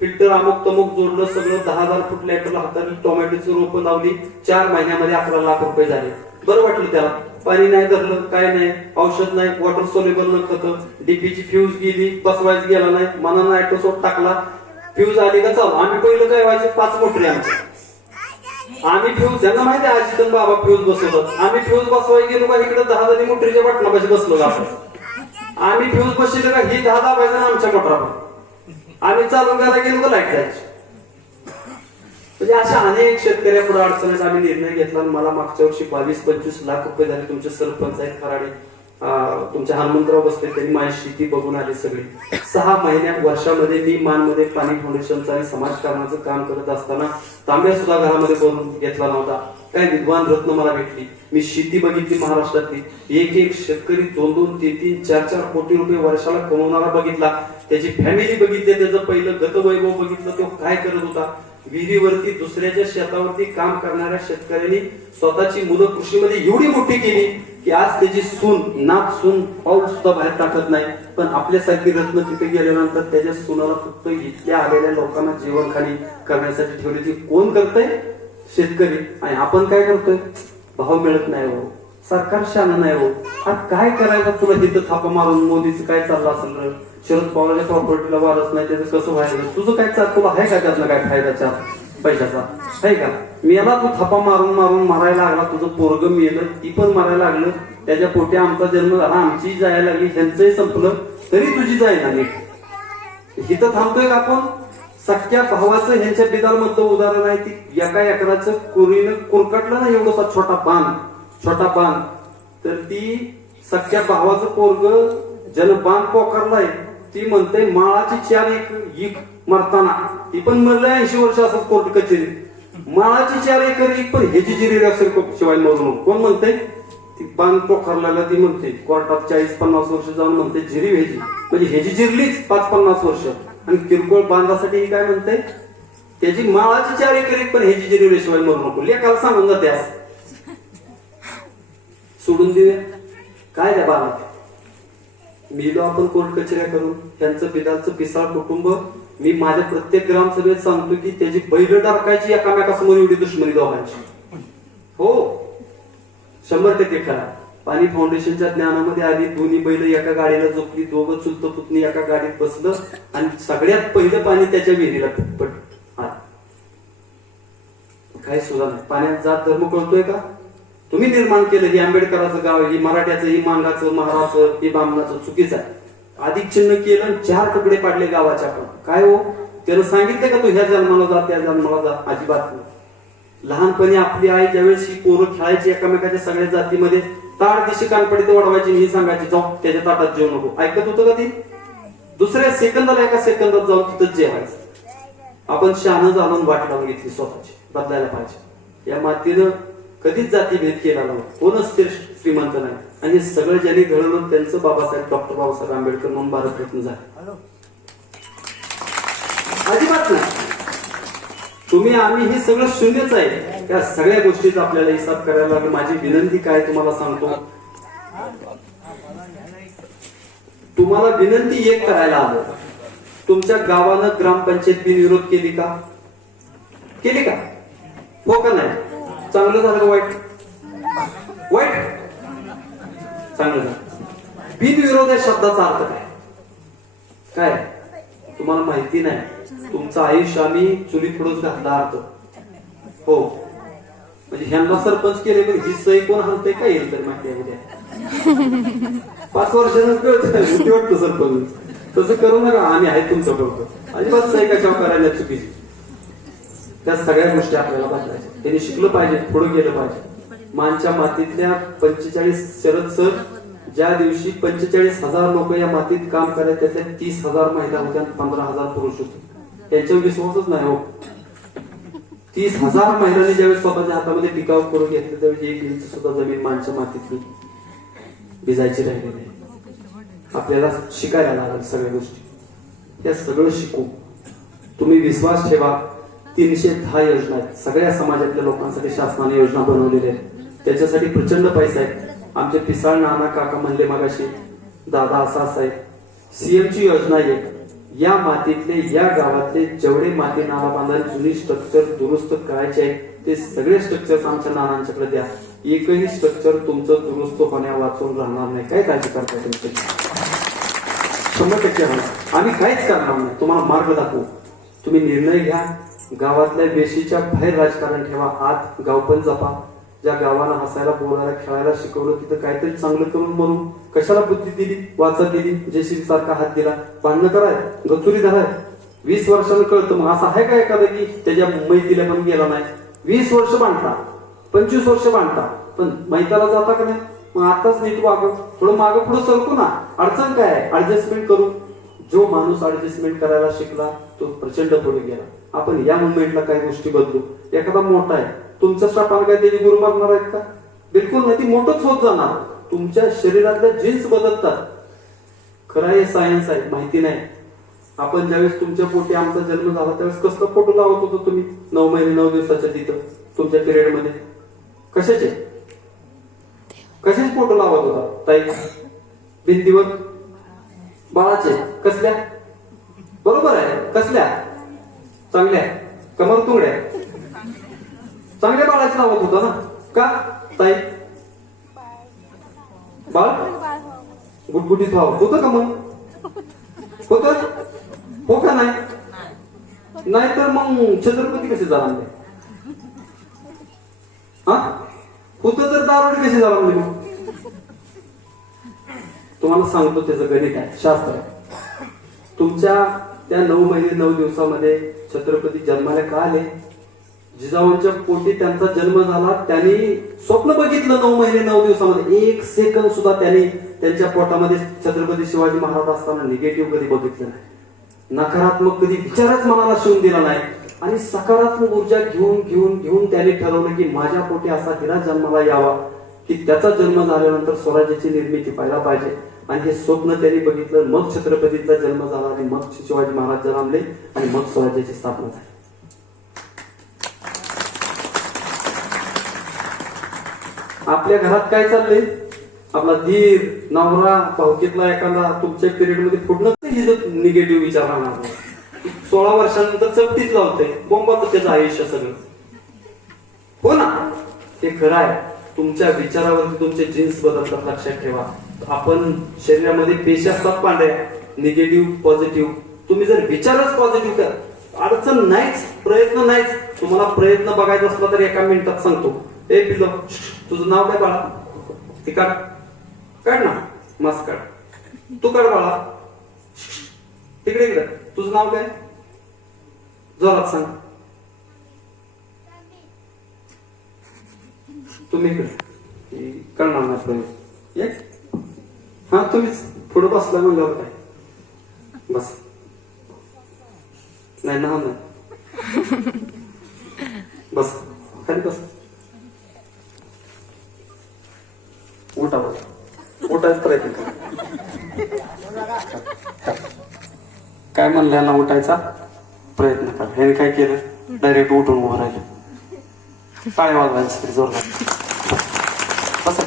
फिल्टर अमुक तमुक जोडलं सगळं. 10,000 फूट लेटरला हाताने टोमॅटोची रोपं लावली. 4 महिन्यामध्ये 11 लाख रुपये झाले. बरं वाटलं त्याला. पाणी नाही धरलं, काय नाही, औषध नाही, वॉटर सोल्युबल न खतं. डीपीची फ्यूज गेली, बसवायच गेला नाही, मनानं नायट्रोसोट टाकला, फ्यूज आली का चालू. आम्ही पहिलं काय व्हायचं, 5 मोटरी आमच्या. आम्ही फ्यूज, त्यांना माहिती आहे आजी बाबा फ्यूज बसवतात. आम्ही फ्यूज बसवायला गेलो का इकडे 10 जणी मोटरीच्या बटनापाशी बसलो का आपण. आम्ही फ्यूज बसले का ही 10 दाबायचं आमच्या मोटरा. आम्ही चालू करायला गेलो का लाईट जायची. म्हणजे अशा अनेक शेतकऱ्यापुढे अडचणीत आम्ही निर्णय घेतला आणि मला मागच्या वर्षी 22-25 लाख रुपये झाले. तुमचे सरपंच आहेत खराडे, तुमच्या हनुमंतराव बसले, त्यांनी माझी शेती बघून आली सगळी. 6 महिन्यात वर्षामध्ये मी मानमध्ये पाणी फाउंडेशनचं आणि समाजकारणाचं काम करत असताना तांब्या सुद्धा घरामध्ये भरून घेतला नव्हता. काय विद्वान रत्न मला भेटली. मी शेती बघितली महाराष्ट्रातली. एक शेतकरी 2-2, 3-3, 4-4 कोटी रुपये वर्षाला कमवणारा बघितला. त्याची फॅमिली बघितली, त्याचं पहिलं गतवैभव बघितलं, तो काय करत होता. विहिरीवरती दुसऱ्याच्या शेतावरती काम करणाऱ्या शेतकऱ्यांनी स्वतःची मुलं कृषीमध्ये एवढी मोठी केली की आज त्याची सून पाऊल सुद्धा बाहेर टाकत नाही. पण आपल्यासारखी रत्न तिथे गेल्यानंतर त्याच्या सुनाला फक्त इथल्या आलेल्या लोकांना जेवण खाली करण्यासाठी ठेवली. ती कोण करतंय? शेतकरी. आणि आपण काय करतोय? भाव मिळत नाही हो, सरकार शान नाही हो. आज काय करायचं तुला तिथं थापा मारून? मोदीचं काय चाललं असेल? शरद पवारच्या प्रॉपर्टीला वारस नाही, त्याचं कसं व्हायचं? तुझं काय तुला आहे का त्यातला काय फायद्याचा पैशाचा आहे का? मेला तू थापा मारून मारायला लागला. तुझं पोरग मेलं, ती पण मारायला लागलं. त्याच्या पोटी आमचा जन्म झाला, आमची जायला लागली, त्यांचंही संपलं, तरी तुझी जायला नाही. इथं थांबतोय का आपण? सख्या भावाचं ह्यांच्या बिदारमधलं उदाहरण आहे. ती एका एकराचं कुरीनं कुरकटलं ना एवढा छोटा बांध, तर ती सख्या भावाचं पोरग ज्यानं बांध पोकारलाय ती म्हणते माळाची 4 एकर मरताना, ती पण मरलं 80 वर्ष असं कोर्ट कचेरी. माळाची 4 एकर पण ह्याची जिरी असेल शिवाय मरू नको. कोण म्हणते? ती बांध पोखरला ती म्हणते कोर्टात 40-50 वर्ष जाऊन म्हणते जिरी व्हायची, म्हणजे ह्याची जिरलीच 5-50 वर्ष. आणि किरकोळ बांधासाठी ही काय म्हणते? त्याची माळाची 4 एकर पण ह्याची जिरी शिवाय मरू नको. लेकाला सांगून जाते आज सोडून देऊया काय त्या बाळा. मिलो आपण कोर्ट कचेऱ्या करून. त्यांचं बिदारचं पिसाळ कुटुंब मी माझ्या प्रत्येक ग्रामसभेत सांगतो की त्याची बैल टाकायची एकामेकासमोर एवढी दुश्मनी दोघांची. हो, 100% खरा. पाणी फाउंडेशनच्या ज्ञानामध्ये आधी दोन्ही बैल एका गाडीला झोपली, दोघं चुलत पुतणी एका गाडीत बसलं आणि सगळ्यात पहिलं पाणी त्याच्या विहिरीला पडलं. काही सुद्धा नाही. पाण्यात जात धर्म कळतोय का? तुम्ही निर्माण केलं. ही आंबेडकराचं गाव, ही मराठ्याचं, ही मांगाचं, महाराचं, ही बामणाचं चुकीचं आहे. अधिक चिन्ह केलं, 4 तुकडे पाडले गावाच्या. पण काय हो, त्यानं सांगितलं का तू ह्या जन्माला जा त्या जन्माला जा? अजिबात नाही. लहानपणी आपली आई ज्यावेळेस ही पोरं खेळायची एकामेकाच्या सगळ्या जातीमध्ये, ताड दिशी कानपडीत वाढवायची, ही सांगायची जाऊ त्याच्या ताटात जेवू नको. ऐकत होतं का ती? दुसऱ्या सेकंदाला एका सेकंदात जाऊन तिथंच जेवायचं. आपण शहाणं जाणून वाट लावून घेतली स्वतःची. बदलायला पाहिजे. या मातीनं कधीच जातीभेद केला नव्हता. कोणच ते श्रीमंत नाही. आणि सगळं ज्यांनी घडवलं त्यांचं बाबासाहेब डॉक्टर बाबासाहेब आंबेडकर म्हणून भारतरत्न झाले. अजिबात नाही. तुम्ही आम्ही हे सगळं शून्यच आहे. त्या सगळ्या गोष्टीचा आपल्याला हिसाब करायला लागेल. माझी विनंती काय तुम्हाला सांगतो. तुम्हाला विनंती एक करायला आलं. तुमच्या गावानं ग्रामपंचायत बिनविरोध केली का? केली का? हो का नाही? चांगलं झालं का वाईट? चांगलं झालं. बिनविरोध या शब्दाचा अर्थ काय? तुम्हाला माहिती नाही. तुमचं आयुष्य आम्ही चुलीत थोडंच घातला अर्थ. हो, म्हणजे ह्यांना सरपंच केले पण ही सही कोण हलते काय येईल तर माहिती आहे उद्या 5 वर्षांना कळत वाटतं सरपंच. तसं करू नका. आम्ही आहे तुमचं करतो. अजिबात सही कशावर करायला चुकीची. त्या सगळ्या गोष्टी आपल्याला बदलायच्या. त्यांनी शिकलं पाहिजे, पुढे गेलं पाहिजे. मानच्या मातीतल्या 45 शरद सर ज्या दिवशी 45,000 लोक या मातीत काम करायचे, त्यातल्या 30,000 महिला होत्या, 15,000 पुरुष होते. त्यांच्यावर विश्वासच नाही हो. 30,000 महिलांनी ज्यावेळेस स्वतःच्या हातामध्ये टिकाव करून घेतले त्यावेळी 1 इंच सुद्धा जमीन मानच्या मातीतली भिजायची राहिली नाही. आपल्याला शिकायला लागेल सगळ्या गोष्टी. त्या सगळं शिकू. तुम्ही विश्वास ठेवा. 310 योजना आहेत. सगळ्या समाजातल्या लोकांसाठी शासनाने योजना बनवलेल्या आहेत. त्याच्यासाठी प्रचंड पैसा आहे. आमचे पिसाळ नाना काका म्हणले मगाशी, दादा असा आहे. सीएमची योजना आहे. या मातीतले, या गावातले जेवढे माती नाला बांधायला जुनी स्ट्रक्चर दुरुस्त करायचे आहेत ते सगळे स्ट्रक्चर आमच्या नानांच्याकडे द्या. एकही स्ट्रक्चर तुमचं दुरुस्त होण्या वाचून राहणार नाही. काय काळजी करताय तुमची? 100% राहणार. आम्ही काहीच करणार नाही. तुम्हाला मार्ग दाखवू. तुम्ही निर्णय घ्या. गावातल्या वेशीच्या बाहेर राजकारण ठेवा. आत गाव पण जपा. ज्या गावाला हसायला, बोलायला, खेळायला शिकवलं तिथं काहीतरी चांगलं करून म्हणून कशाला बुद्धी दिली, वाचा दिली, जेसीबी सारखा हात दिला, भांडणं कराय, गचुरी धराय, 20 वर्षानं कळतं. मग असं आहे का एखादं की त्याच्या मैतीला पण गेला नाही? 20 वर्ष बांधता, 25 वर्ष बांधता, पण मैताला जाता का नाही? मग आताच नीट वागव, थोडं मागं पुढे सरकू ना. अडचण काय आहे? ऍडजस्टमेंट करू. जो माणूस ऍडजस्टमेंट करायला शिकला तो प्रचंड पुढे गेला. आपण या मुवमेंटला काही गोष्टी बदलू. एखादा मोठा आहे, तुमच्या स्टाफाला काय त्याची गुरु मागणार आहेत का? बिलकुल नाही. ती मोठंच होत जाणार. तुमच्या शरीरातल्या जीन्स बदलतात. खरं आहे, सायन्स आहे, माहिती नाही. आपण ज्यावेळेस तुमच्या पोटी आमचा जन्म झाला त्यावेळेस कसला फोटो लावत होतो तुम्ही 9 महिने 9 दिवसाच्या तिथं तुमच्या पिरियड मध्ये? कशाचे फोटो लावत होता ताई? भिंतीवर बाळाचे कसल्या? बरोबर आहे, कसल्या? चांगल्या कमर तुंगड्या चांगल्या बाळाचे लावत होता ना? का ताई? बाळ गुटगुटीत व्हावं होतं का? मग होत हो का नाही? नाहीतर मग छत्रपती कसे झाला? हा होत तर दारोडे कसे झाला? मग तुम्हाला सांगतो त्याचं गणित आहे, शास्त्र आहे. तुमच्या त्या 9 महिने 9 दिवसामध्ये छत्रपती जन्माला का आले? जिजाऊंच्या पोटी त्यांचा जन्म झाला. त्यांनी स्वप्न बघितलं 9 महिने 9 दिवसामध्ये. 1 सेकंद सुद्धा त्यांनी त्यांच्या पोटामध्ये छत्रपती शिवाजी महाराज असताना निगेटिव्ह कधी बघितलं नाही. नकारात्मक कधी विचारच मनाला शिवून दिला नाही. आणि सकारात्मक ऊर्जा घेऊन घेऊन घेऊन त्यांनी ठरवलं की माझ्या पोटी असा हिरा जन्माला यावा की त्याचा जन्म झाल्यानंतर स्वराज्याची निर्मिती व्हायला पाहिजे. आणि हे स्वप्न त्यांनी बघितलं. मग छत्रपतींचा जन्म झाला आणि मग शिवाजी महाराज जन्मले आणि मग स्वराज्याची स्थापना झाली. आपल्या घरात काय चाललंय? आपला धीर नवरा भावकीतला एखादा तुमच्या पिरियड मध्ये फुटणं निगेटिव्ह विचार राहणार. 16 वर्षानंतर चपटीच लावते, बोंबात त्याचं आयुष्य सगळं. हो ना? हे खरं आहे. तुमच्या विचारावरती तुमचे जीन्स बदलतात, लक्षात ठेवा. आपण शरीरामध्ये पेशी असतात पांढऱ्या, निगेटिव्ह पॉझिटिव्ह. तुम्ही जर विचारच पॉझिटिव्ह कर, अडचण नाहीच, प्रयत्न नाहीच. तुम्हाला प्रयत्न बघायचा असला तर एका मिनिटात सांगतो. ए पिलो, तुझं नाव काय बाळा? ती काढ ना, मस्त काढ. तू काढ बाळा, तिकडे इकडे. तुझं नाव काय? जोरात सांग. तुम्ही इकडे कळणार नाही प्रयोग. हा तुम्हीच पुढे बसला म्हणल्यावर काय? बस नाही नाव नाही. बस खाली बस. उठा बस, उठायचा प्रयत्न करा. काय म्हणलं ना, उठायचा प्रयत्न करा. ह्याने काय केलं? डायरेक्ट उठून उभं राहिले. टाळ्या वाजवायची जोरदार. बस.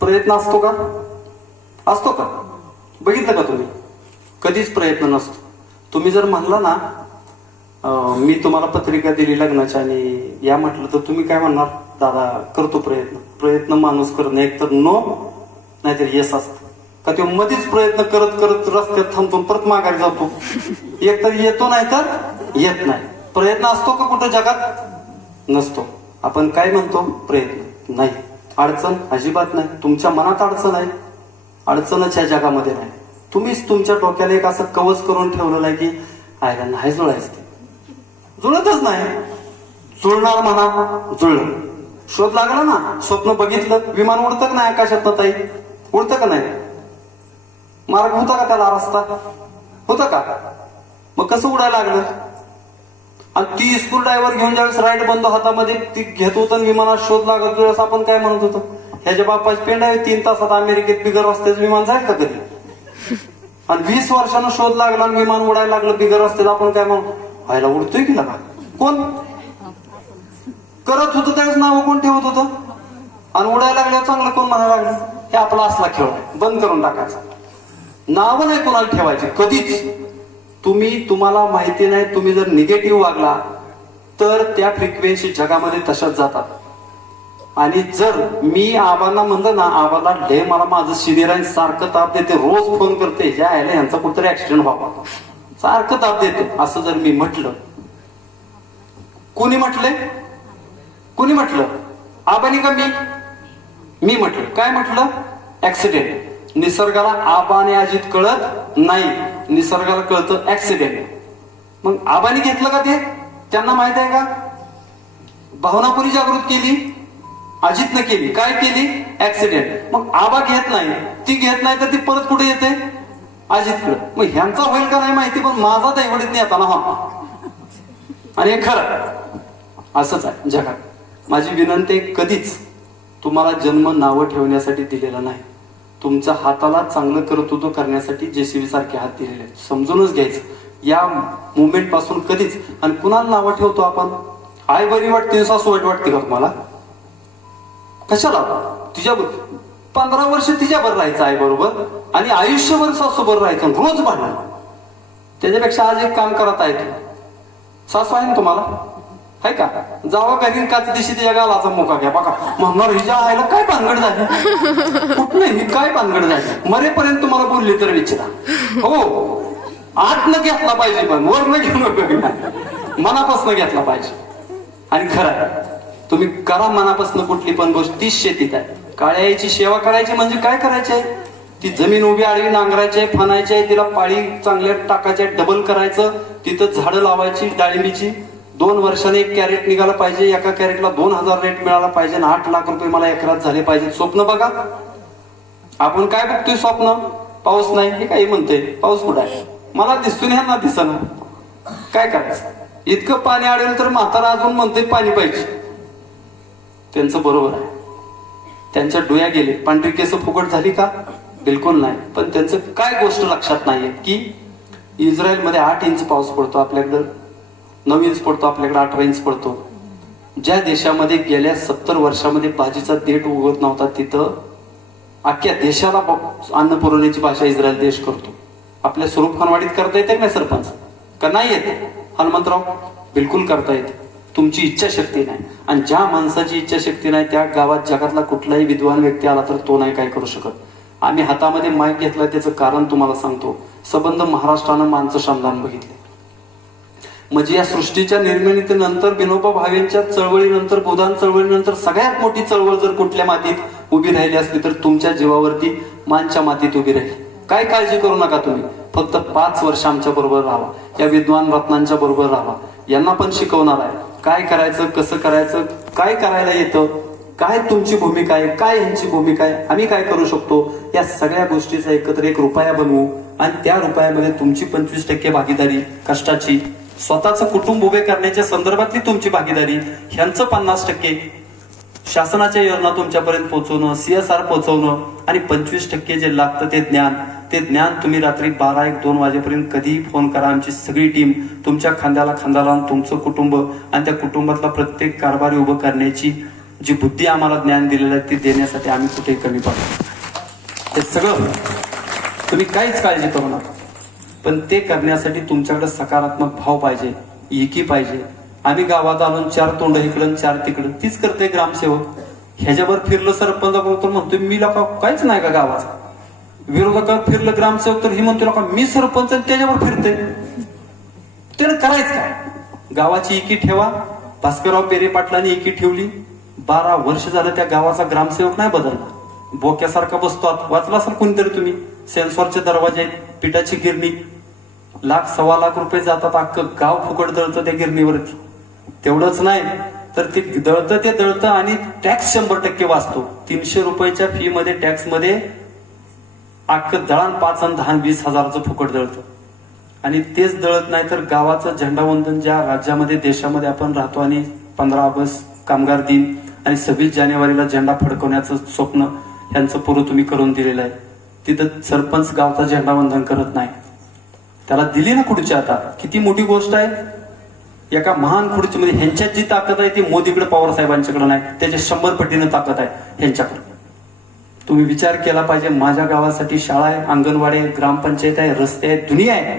प्रयत्न असतो का? असतो का? बघितलं का तुम्ही? कधीच प्रयत्न नसतो. तुम्ही जर म्हणला ना मी तुम्हाला पत्रिका दिली लग्नाची आणि या म्हटलं तर तुम्ही काय म्हणणार? दादा करतो प्रयत्न. प्रयत्न माणूस करत नाही, एकतर नो नाहीतर येस असत. का तो मध्येच प्रयत्न करत करत रस्त्यात थांबतो, परत माघारी जातो. एकतर येतो नाही तर येत नाही. प्रयत्न असतो का कुठं जगात? नसतो. आपण काय म्हणतो? प्रयत्न नाही. अडचण अजिबात नाही. तुमच्या मनात अडचण आहे, अडचणच या जगामध्ये नाही. तुम्हीच तुमच्या डोक्याला एक असं कवच करून ठेवलेलं आहे की आयला नाही जुळायचं. ते जुळतच नाही. जुळणार म्हणा, जुळलं. शोध लागला ना, स्वप्न बघितलं. विमान उडतं का नाही आकाशात? ताई उडतं का नाही? मार्ग होता का त्याला? रस्ता होता का? मग कसं उडायला लागलं? आणि ती स्क्रू ड्रायव्हर घेऊन ज्यावेळेस राईड बंद हातामध्ये ती घेत होतं आणि विमानात शोध लागत त्यावेळेस आपण काय म्हणत होतो? ह्याच्या बापाची पेंड आहे, 3 तासात अमेरिकेत बिगर रस्त्याचं विमान जाईल का कधी? आणि 20 वर्षानं शोध लागला आणि विमान उडायला लागलं बिगर रस्त्याला, आपण काय म्हणतो? व्हायला उडतोय की लागा? कोण करत होतं त्यावेळेस? नाव कोण ठेवत होतं? आणि उडायला लागल्यावर चांगलं कोण म्हणायला लागलं? हे आपला असला खेळ आहे, बंद करून टाकायचा. नाव नाही कोणाला ठेवायचे कधीच. तुम्हाला माहिती नाही, तुम्ही जर निगेटिव्ह वागला तर त्या फ्रिक्वेन्सी जगामध्ये तशाच जातात. आणि जर मी आबांना म्हणलं ना, आबाला लय मला माझं सिनियर आहे, सारखं ताप देते, रोज फोन करते, ह्या आयला यांचा कुठतरी ऍक्सिडेंट व्हावा, सारखं ताप देते, असं जर मी म्हटलं, कोणी म्हटलं? आबानी का मी म्हटलं? काय म्हटलं? ऍक्सिडेंट. निसर्गाला आबा आणि अजित कळत नाही. निसर्गाला कळतं ऍक्सिडेंट. मग आबाने घेतलं का ते? त्यांना माहित आहे का? भावनापुरी जागृत केली, अजितनं केली. काय केली? ऍक्सिडेंट. मग आबा घेत नाही, ती घेत नाही तर ती परत कुठे येते? अजितकडे. मग ह्यांचा होईल का नाही माहिती, पण माझा दैवडीत नाही आता ना. हा, आणि हे खरं असंच आहे जगात. माझी विनंती आहे, कधीच तुम्हाला जन्म नावं ठेवण्यासाठी दिलेला नाही. तुमच्या हाताला चांगलं कर्तृत्व करण्यासाठी जेसीबी सारखे हात दिलेले आहेत. समजूनच घ्यायचं या मुवमेंट पासून कधीच. आणि कुणाला नावं ठेवतो आपण? आई बरी वाटते, सासू वाईट वाटते का तुम्हाला? कशाला? तिच्या 15 वर्ष तिच्यावर राहायचं आई बरोबर आणि आयुष्यभर सासू बरोबर राहायचं, रोज भांडण. त्याच्यापेक्षा आज एक काम करत आहे, सासू आहे ना तुम्हाला, आहे का? जावा घरी काच दिशी तिच्या गालाचा मोका घ्या. बघा म्हणणार हिच्या आईला काय भानगड झाली, कुठलं ही काय भानगड झाली. मरेपर्यंत तुम्हाला बोलली तर विचारा. हो, आत न घेतला पाहिजे, पण वर न घेऊन मनापासून घेतला पाहिजे. आणि खरं आहे, तुम्ही करा मनापासून कुठली पण गोष्ट. तीच शेतीत आहे. काळ्या आईची सेवा करायची म्हणजे काय करायची आहे? ती जमीन उभी आडवी नांगरायची आहे, फनायची आहे, तिला पाळी चांगल्या टाकायच्या, डबल करायचं, तिथं झाडं लावायची डाळिंबीची. 2 वर्षाने 1 कॅरेट निघाला पाहिजे, एका कॅरेटला 2000 रेट मिळाला पाहिजे, 8 लाख रुपये मला एकरात झाले पाहिजे. स्वप्न बघा. आपण काय बघतोय स्वप्न? पाऊस नाही, हे काही म्हणतोय. पाऊस कुठं आहे? मला दिसतो नाही ना, दिसना. काय करायचं? इतकं पाणी अडेल तर म्हातारा अजून म्हणतोय पाणी पाहिजे. त्यांचं बरोबर आहे. त्यांच्या डोळ्या गेले, पांढरी केस फुकट झाली का? बिलकुल नाही. पण त्यांचं काय गोष्ट लक्षात नाहीये की इस्रायलमध्ये 8 इंच पाऊस पडतो, आपल्याकडं 9 इंच पडतो, आपल्याकडे 18 इंच पडतो. ज्या देशामध्ये गेल्या 70 वर्षामध्ये भाजीचा देठ उगवत नव्हता, तिथं अख्ख्या देशाला अन्न भाषा इस्रायल देश करतो. आपल्या स्वरूप खानवाडीत करता येते नाही सरपंच का? नाही येते. हनुमंतराव बिलकुल करता येते. तुमची इच्छाशक्ती नाही. आणि ज्या माणसाची इच्छाशक्ती नाही त्या गावात जगातला कुठलाही विद्वान व्यक्ती आला तर तो नाही काय करू शकत. आम्ही हातामध्ये माईक घेतला, त्याचं कारण तुम्हाला सांगतो. संबंध महाराष्ट्रानं मानचं श्रमदान बघितले. म्हणजे या सृष्टीच्या निर्मितीनंतर, विनोबा भावेंच्या चळवळीनंतर, गोदान चळवळीनंतर सगळ्यात मोठी चळवळ जर कुठल्या मातीत उभी राहिली असली तर तुमच्या जीवावरती मानच्या मातीत उभी राहिली. काय काळजी करू नका तुम्ही. फक्त 5 वर्ष आमच्या बरोबर राहावा, या विद्वान रत्नांच्या बरोबर राहावा. यांना पण शिकवणार आहे काय करायचं, कसं करायचं, काय करायला येतं, काय तुमची भूमिका आहे, काय यांची भूमिका आहे, आम्ही काय करू शकतो. या सगळ्या गोष्टीचा एकत्र एक रुपया बनवू आणि त्या रुपयामध्ये तुमची 25% भागीदारी कष्टाची, स्वतःचं कुटुंब उभे करण्याच्या संदर्भातली तुमची भागीदारी, ह्यांचं 50%, शासनाच्या योजना तुमच्यापर्यंत पोहोचवणं, CSR पोहोचवणं आणि 25% जे लागतं ते ज्ञान तुम्ही रात्री 12-1-2 वाजेपर्यंत कधीही फोन करा. आमची सगळी टीम तुमच्या खांद्याला खांदा लावून तुमचं कुटुंब आणि त्या कुटुंबातला प्रत्येक कारभारी उभं करण्याची जी बुद्धी आम्हाला ज्ञान दिलेलं आहे ती देण्यासाठी आम्ही कुठेही कमी पडतो. हे सगळं तुम्ही काहीच काळजी करू नका. पण ते करण्यासाठी तुमच्याकडे सकारात्मक भाव पाहिजे, एकी पाहिजे. आम्ही गावात आलो 4 तोंड इकडं 4 तिकडं, तीच करते ग्रामसेवक. ह्याच्यावर फिरलं सरपंच म्हणतोय मी लोका काहीच नाही का गावाचा. विरोधकात फिरलं ग्रामसेवक तर ही म्हणतोय लोका मी सरपंच त्याच्यावर फिरते. त्यानं करायचं काय? गावाची एकी ठेवा. भास्करराव पेरे पाटलांनी एकी ठेवली. 12 वर्ष झालं त्या गावाचा ग्रामसेवक नाही बदलला. बोक्यासारखा बसतो. वाचला असेल कोणीतरी तुम्ही. सेन्सॉरचे दरवाजे आहेत, पिठाची गिरणी, 1-1.25 लाख रुपये जातात. अख्खं गाव फुकट दळतं त्या गिरणीवरती. तेवढंच नाही तर ते दळतं आणि टॅक्स 100% वाचतो. 300 रुपयाच्या फी मध्ये टॅक्स मध्ये अख्खं दळण 5 आणि 10 20 हजाराचं फुकट दळतं. आणि तेच दळत नाही तर गावाचं झेंडावंदन ज्या राज्यामध्ये देशामध्ये आपण राहतो आणि 15 ऑगस्ट कामगार दिन आणि 26 जानेवारीला झेंडा फडकवण्याचं स्वप्न ह्यांचं पूर्व तुम्ही करून दिलेलं आहे. तिथं सरपंच गावचा झेंडावंदन करत नाही. त्याला दिली ना खुर्ची. आता किती मोठी गोष्ट आहे. एका महान खुर्चीमध्ये ह्यांच्यात जी ताकद आहे ती मोदीकडे, पवार साहेबांच्याकडे नाही. त्याच्या 100 पटीनं ताकद आहे ह्यांच्याकडे. तुम्ही विचार केला पाहिजे. माझ्या गावासाठी शाळा आहे, अंगणवाडी आहे, ग्रामपंचायत आहे, रस्ते आहेत, दुनिया आहे.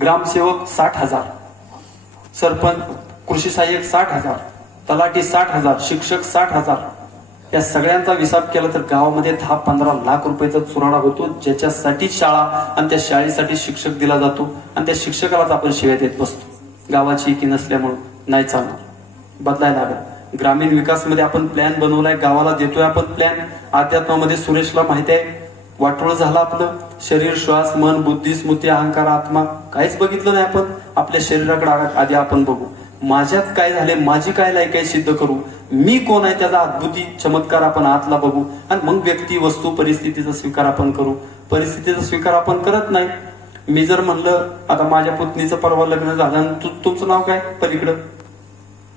ग्रामसेवक 60,000, सरपंच कृषी सहाय्यक 60,000, तलाठी 60,000, शिक्षक 60,000. या सगळ्यांचा हिसाब केला तर गावामध्ये 10-15 लाख रुपयाचा चुराडा होतो, ज्याच्यासाठी शाळा आणि त्या शाळेसाठी शिक्षक दिला जातो आणि त्या शिक्षकालाच आपण शिव्या देत बसतो. गावाची एकी नसल्यामुळं नाही चालणार. बदलायला लागेल. ग्रामीण विकास मध्ये आपण प्लॅन बनवलाय, गावाला देतोय आपण प्लॅन. अध्यात्मामध्ये सुरेशला माहिती आहे वाटोळ झालं आपलं शरीर, श्वास, मन, बुद्धी, स्मृती, अहंकार, आत्मा काहीच बघितलं नाही आपण. आपल्या शरीराकडे आधी आपण बघू. माझ्यात काय झाले, माझी काय लायक आहे सिद्ध करू, मी कोण आहे त्याचा अद्भुती चमत्कार आपण आतला बघू. आणि मग व्यक्ती, वस्तू, परिस्थितीचा स्वीकार आपण करू. परिस्थितीचा स्वीकार आपण करत नाही. मी जर म्हणलं आता माझ्या पुतणीचं परवा लग्न झालं आणि तुमचं नाव काय पलीकडं,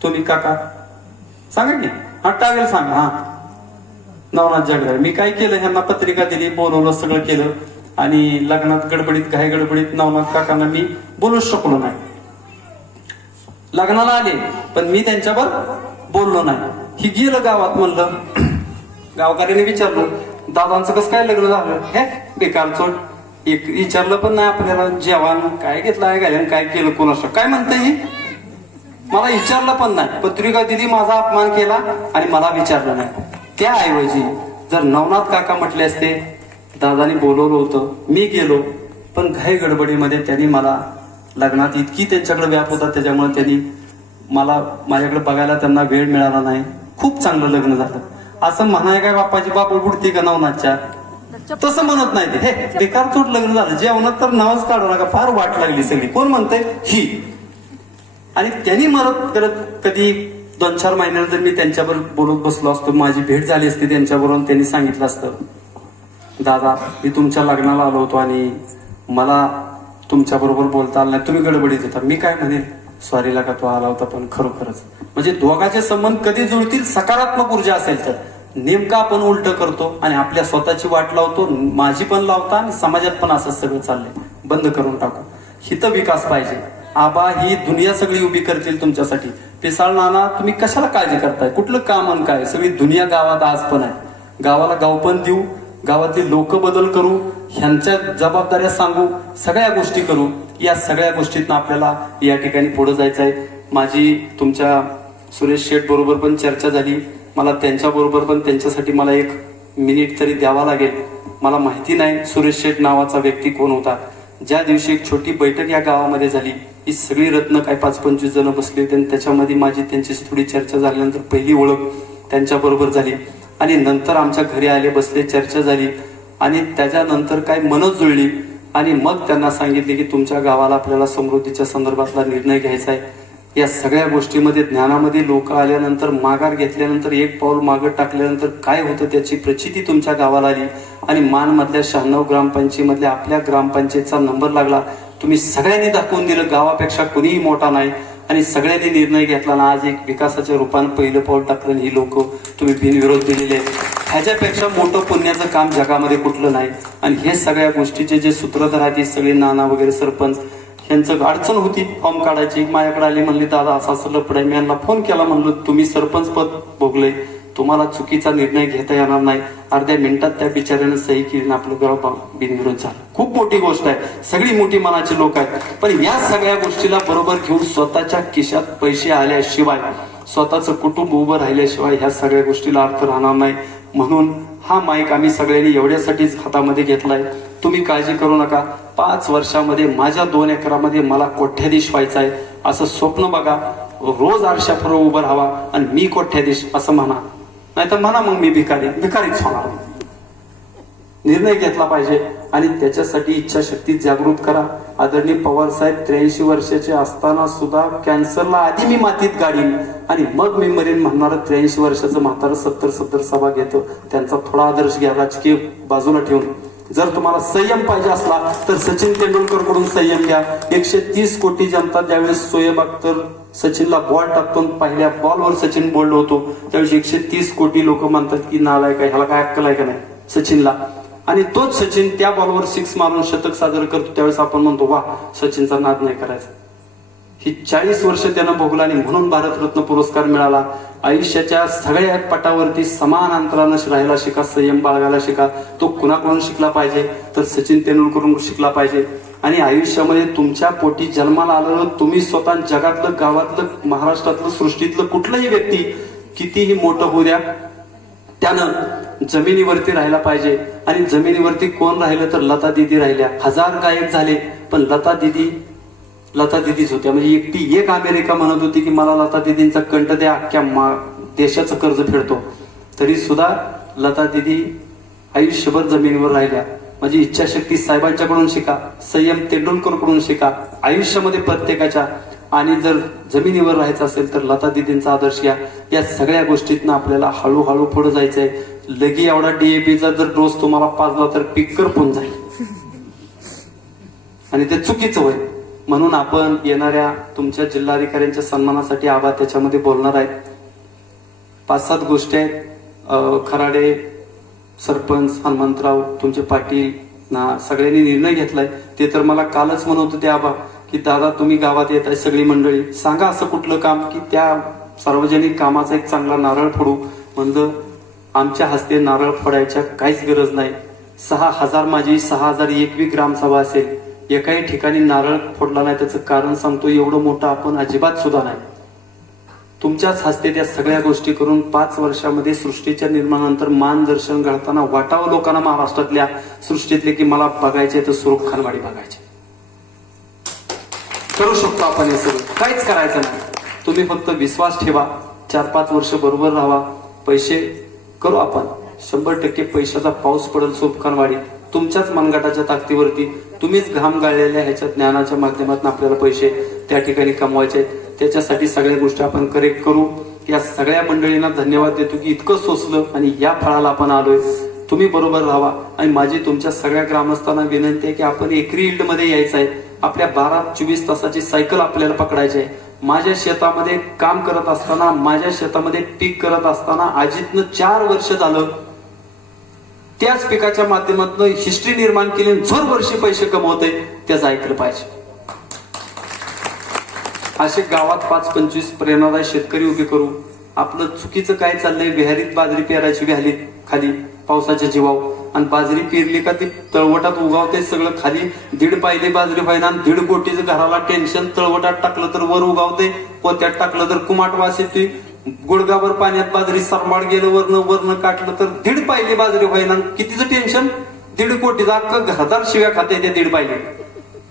तुम्ही काका सांगा की, हा टावेल सांगा, हा नवनाथ जगदाळे. मी काय केलं, ह्यांना पत्रिका दिली, बोलवलं, सगळं केलं आणि लग्नात गडबडीत घाई गडबडीत नवनाथ काकांना मी बोलूच शकलो नाही. लग्नाला आले पण मी त्यांच्यावर बोललो नाही. ही गेलं गावात, म्हणलं गावकऱ्याने विचारलं दादांचं कसं काय लग्न झालं, हे बेकार चोट. एक विचारलं पण नाही आपल्याला, जेवण काय घेतलं आहे घाल्यानं, काय केलं, कोणाचं काय म्हणते ही, मला विचारलं पण नाही. पत्रिका दिली, माझा अपमान केला आणि मला विचारलं नाही. त्याऐवजी जर नवनाथ काका म्हटले असते दादानी बोलवलं होतं, मी गेलो, पण घाई गडबडीमध्ये त्यांनी मला लग्नात इतकी त्यांच्याकडे व्याप होता त्याच्यामुळे त्यांनी मला माझ्याकडे बघायला त्यांना वेळ मिळाला नाही. खूप चांगलं लग्न झालं असं म्हणाय काय बाप्पाची बापू बुडती का नवनाथच्या, तसं म्हणत नाही ते. हे बेकार चोट लग्न झालं, जेवणात तर नावच काढू नका, फार वाट लागली सगळी, कोण म्हणतंय ही. आणि त्यांनी मरत करत कधी 2-4 महिन्यात जर मी त्यांच्यावर बोलत बसलो असतो, माझी भेट झाली असती त्यांच्याबरोबर, त्यांनी सांगितलं असतं दादा मी तुमच्या लग्नाला आलो होतो आणि मला तुमच्या बरोबर बोलता आलं नाही, तुम्ही गडबडीत होता. मी काय म्हणेल, सॉरीला का तो आला होता पण खरोखरच. म्हणजे दोघांचे संबंध कधी जुळतील, सकारात्मक ऊर्जा असेल तर. नेमका आपण उलट करतो आणि आपल्या स्वतःची वाट लावतो, माझी पण लावता आणि समाजात पण असं सगळं चाललंय. बंद करून टाकू. हित विकास पाहिजे. आबा ही दुनिया सगळी उभी करतील तुमच्यासाठी. पिसाळ नाना तुम्ही कशाला काळजी करताय, कुठलं काम आणि काय, सगळी दुनिया गावात आज पण आहे. गावाला गावपण देऊ, गावातले लोक बदल करू, ह्यांच्या जबाबदाऱ्या सांगू, सगळ्या गोष्टी करू. या सगळ्या गोष्टीतनं आपल्याला या ठिकाणी पुढे जायचं आहे. माझी तुमच्या सुरेश शेठ बरोबर पण चर्चा झाली. मला त्यांच्या बरोबर पण त्यांच्यासाठी मला 1 मिनिट तरी द्यावा लागेल. मला माहिती नाही सुरेश शेठ नावाचा व्यक्ती कोण होता. ज्या दिवशी एक छोटी बैठक या गावामध्ये झाली, ही सगळी रत्न काय 5-25 जण बसले होते आणि त्याच्यामध्ये माझी त्यांच्याशी थोडी चर्चा झाल्यानंतर पहिली ओळख त्यांच्या बरोबर झाली. आणि नंतर आमच्या घरी आले, बसले, चर्चा झाली आणि त्याच्यानंतर काय मनच जुळली. आणि मग त्यांना सांगितले की तुमच्या गावाला आपल्याला समृद्धीच्या संदर्भातला निर्णय घ्यायचा आहे. या सगळ्या गोष्टीमध्ये ज्ञानामध्ये लोक आल्यानंतर, माघार घेतल्यानंतर, 1 पाऊल मागं टाकल्यानंतर काय होतं त्याची प्रचिती तुमच्या गावाला आली. आणि मानमधल्या 96 ग्रामपंचायतीमधल्या आपल्या ग्रामपंचायतचा नंबर लागला. तुम्ही सगळ्यांनी दाखवून दिलं गावापेक्षा कुणीही मोठा नाही आणि सगळ्यांनी निर्णय घेतला ना आज एक विकासाच्या रूपानं पहिलं पाऊल टाकलं. ही लोक तुम्ही बिनविरोध दिलेले आहेत. ह्याच्यापेक्षा मोठं पुण्याचं काम जगामध्ये कुठलं नाही. आणि हे सगळ्या गोष्टीचे जे सूत्रधार आहेत सगळे नाना वगैरे सरपंच, ह्यांचं अडचण होती फॉर्म काढायची. माझ्याकडे आली, म्हणली दादा असं असं लपड आहे. मी यांना फोन केला, म्हणलं तुम्ही सरपंच पद भोगले, तुम्हाला चुकीचा निर्णय घेता येणार नाही. अर्ध्या मिनिटात त्या बिचाऱ्यानं सही केली, आपलं गाव बिनविरोध झालं. खूप मोठी गोष्ट आहे, सगळी मोठी मनाची लोक आहेत. पण या सगळ्या गोष्टीला बरोबर घेऊन स्वतःच्या खिशात पैसे आल्याशिवाय, स्वतःचं कुटुंब उभं राहिल्याशिवाय ह्या सगळ्या गोष्टीला अर्थ राहणार नाही. म्हणून हा माईक आम्ही सगळ्यांनी एवढ्यासाठीच हातामध्ये घेतलाय. तुम्ही काळजी करू नका. 5 वर्षामध्ये माझ्या 2 एकरामध्ये मला कोट्याधीश व्हायचा आहे असं स्वप्न बघा. रोज आरशापुढे उभं राहावा आणि मी कोट्याधीश असं म्हणा, नाही तर म्हणा मग मी भिकारीच होणार. निर्णय घेतला पाहिजे आणि त्याच्यासाठी इच्छाशक्ती जागृत करा. आदरणीय पवार साहेब 83 वर्षाचे असताना सुद्धा कॅन्सरला आधी मी मातीत गाडीन आणि मग मी मरीन म्हणणार. 83 वर्षाचं म्हातारं 70 सभा घेतो. त्यांचा थोडा आदर्श घ्या राजकीय बाजूला ठेवून. जर तुम्हाला संयम पाहिजे असला तर सचिन तेंडुलकर कडून संयम घ्या. 130 कोटी जनता ज्यावेळेस शोएब अख्तर सचिनला बॉल टाकतो, पहिल्या बॉलवर सचिन बोललो होतो, त्यावेळेस 130 कोटी लोक म्हणतात की नालायक आहे, ह्याला काय अक्कल आहे का नाही सचिनला. आणि तोच सचिन त्या बॉलवर 6 मारून शतक साजरं करतो, त्यावेळेस आपण म्हणतो वा सचिनचा नाद नाही करायचा. ही 40 वर्ष त्यानं भोगला आणि म्हणून भारतरत्न पुरस्कार मिळाला. आयुष्याच्या सगळ्या पटावरती समान अंतरानं राहायला शिका, संयम बाळगायला शिका. तो कुणाकडून शिकला पाहिजे तर सचिन तेंडुलकरकडून शिकला पाहिजे. आणि आयुष्यामध्ये तुमच्या पोटी जन्माला आलेलं तुम्ही स्वतः जगातलं, गावातलं, महाराष्ट्रातलं, सृष्टीतलं कुठलंही व्यक्ती कितीही मोठं होऊ द्या, त्यानं जमिनीवरती राहायला पाहिजे. आणि जमिनीवरती कोण राहिलं तर लता दिदी राहिल्या. 1000 गायक झाले पण लता दिदीच होत्या. म्हणजे एक अमेरिका म्हणत होती की मला लता दिदींचा कंठ द्या, अख्ख्या देशाचं कर्ज फेडतो. तरी सुद्धा लता दिदी आयुष्यभर जमिनीवर राहिल्या. माझी इच्छाशक्ती साहेबांच्याकडून शिका, संयम तेंडुलकरकडून शिका आयुष्यामध्ये प्रत्येकाच्या. आणि जर जमिनीवर राहायचं असेल तर लता दिदींचा आदर्श घ्या. या सगळ्या गोष्टीतनं आपल्याला हळूहळू पुढे जायचंय. लगी एवढा डीएपीचा जर डोस तुम्हाला पाजला तर पीक करपून जाईल आणि ते चुकीचं होईल. म्हणून आपण येणाऱ्या तुमच्या जिल्हाधिकाऱ्यांच्या सन्मानासाठी आबा त्याच्यामध्ये बोलणार आहेत. 5-7 गोष्टी आहेत. खराडे सरपंच हनुमंतराव तुमचे पाटील ना सगळ्यांनी निर्णय घेतलाय. ते तर मला कालच म्हणत होते आबा की दादा तुम्ही गावात येत आहे सगळी मंडळी, सांगा असं कुठलं काम की त्या सार्वजनिक कामाचा एक चांगला नारळ फोडू. म्हणलं आमच्या हस्ते नारळ फोडायच्या काहीच गरज नाही. 6,000 माझी 6,001वी ग्रामसभा असेल, एकाही ठिकाणी नारळ फोडला नाही. त्याचं कारण सांगतो, एवढं मोठं आपण अजिबात सुद्धा नाही. तुमच्याच हस्ते त्या सगळ्या गोष्टी करून 5 वर्षामध्ये सृष्टीच्या निर्माणानंतर मानदर्शन घडताना वाटावं लोकांना महाराष्ट्रातल्या सृष्टीतले की मला बघायचे तर सुरूप खानवाडी बघायचे. करू शकतो आपण हे सगळं, काहीच करायचं नाही. तुम्ही फक्त विश्वास ठेवा, 4-5 वर्ष बरोबर राहा. पैसे करू आपण 100% पैशाचा पाऊस पडेल सुरूप खानवाडी. तुमच्याच मनगटाच्या ताकदीवरती तुम्हीच घाम गाळलेल्या ह्याच्या ज्ञानाच्या माध्यमातून आपल्याला पैसे त्या ठिकाणी कमवायचे. त्याच्यासाठी सगळ्या गोष्टी आपण करेक्ट करू. या सगळ्या मंडळींना धन्यवाद देतो की इतकं सोचलं आणि या फळाला आपण आलोय. तुम्ही बरोबर राहा. आणि माझी तुमच्या सगळ्या ग्रामस्थांना विनंती आहे की आपण एकरी इल्ड मध्ये यायचं आहे. आपल्या 12-24 तासाची सायकल आपल्याला पकडायची आहे. माझ्या शेतामध्ये काम करत असताना, माझ्या शेतामध्ये पीक करत असताना अजितनं 4 वर्ष झालं त्याच पिकाच्या माध्यमातून हिस्ट्री निर्माण केली. झोर वर्षी पैसे कमवते, त्याचं ऐकलं पाहिजे. असे गावात 5-25 प्रेरणादायी शेतकरी उभे करू. आपलं चुकीचं काय चाललंय, विहारीत बाजरी पेरायची व्यालीत खाली पावसाच्या जीवावर, आणि बाजरी पेरली का ती तळवटात उगावते सगळं खाली. 1.5 पायली बाजरी व्हायना, 1.5 कोटीचं घराला टेन्शन. तळवटात टाकलं तर वर उगावते, पोत्यात टाकलं तर कुमाट वास येतोय. गुडगाभर पाण्यात बाजरी सरमाड गेलं, वरनं काटलं तर 1.5 पायली बाजरी व्हायना, कितीचं टेन्शन. 1.5 कोटीचं अख्खं घरदार शिव्या खाते त्या 1.5 पायली.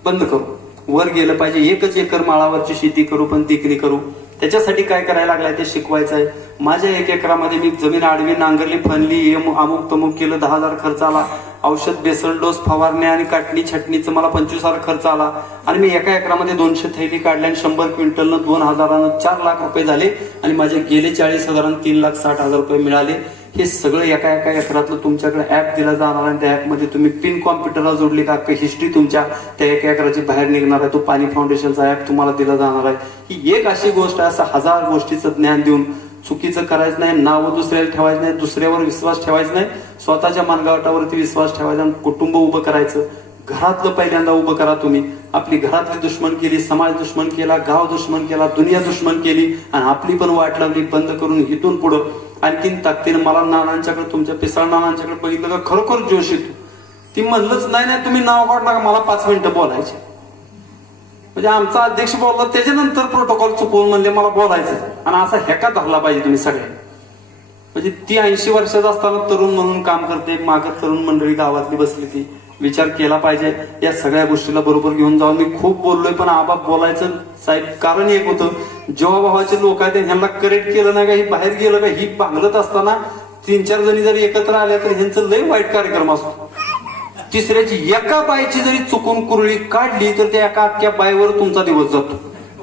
बंद करू, वर गेलं पाहिजे. 1 एकर माळावरची शेती करू, पण तिकडी करू. त्याच्यासाठी काय करायला लागलाय ते शिकवायचं आहे. माझ्या 1 एकरामध्ये मी जमीन आडवी नांगरली, फनली, अमुक तमुक केलं, 10,000 खर्च आला. औषध, बेसल डोस, फवारण्या आणि काटणी छटणीचं मला 25,000 खर्च आला. आणि मी 1 एकरामध्ये 200 थैली काढल्या आणि 100 क्विंटलनं 2,000नं 4 लाख रुपये झाले. आणि माझे गेले 40,000 3,60,000 रुपये मिळाले. हे सगळं एका एकरातलं तुमच्याकडे ऍप दिला जाणार आहे. त्या ऍपमध्ये तुम्ही पिन कॉम्प्युटरला जोडली का हिस्ट्री तुमच्या त्या 1 एकराची बाहेर निघणार आहे. तो पाणी फाउंडेशनचा ऍप तुम्हाला दिला जाणार आहे. ही एक अशी गोष्ट आहे, असं 1000 गोष्टीचं ज्ञान देऊन चुकीचं करायचं नाही. नावं दुसऱ्याला ठेवायचं नाही, दुसऱ्यावर विश्वास ठेवायचा नाही, स्वतःच्या मनगटावरती विश्वास ठेवायचा आणि कुटुंब उभं करायचं. घरातलं पहिल्यांदा उभं करा तुम्ही. आपली घरातली दुश्मन केली, समाज दुश्मन केला, गाव दुश्मन केला, दुनिया दुश्मन केली आणि आपली पण वाट लावली. बंद करून इथून पुढं आणखीन ताकदीनं मला नानांच्याकडे, तुमच्या पिसाळ नानांच्याकडे बघितलं का खरोखर जोश येतो. ती म्हणलंच नाही तुम्ही नाव काढ नका, मला 5 मिनिटं बोलायचे. म्हणजे आमचा अध्यक्ष बोलला त्याच्यानंतर प्रोटोकॉल चुकवून म्हणले मला बोलायचं. आणि असा हेका धरला पाहिजे तुम्ही सगळे. म्हणजे ती 80 वर्षाचा असताना तरुण म्हणून काम करते, मागं तरुण मंडळी गावातली बसली. ती विचार केला पाहिजे. या सगळ्या गोष्टीला बरोबर घेऊन जाऊन मी खूप बोललोय, पण आबा बोलायचं साहेब कारण एक होतं, जेव्हा भावाचे लोक आहेत ह्यांना करेक्ट केलं नाही का, ही बाहेर गेलं का, ही भांगलत असताना 3-4 जणी जरी एकत्र आल्या तर ह्यांचं लय वाईट कार्यक्रम असतो. तिसऱ्याची एका बाईची जरी चुकून कुरळी काढली तर त्या एका अख्ख्या बाईवर तुमचा दिवस जातो.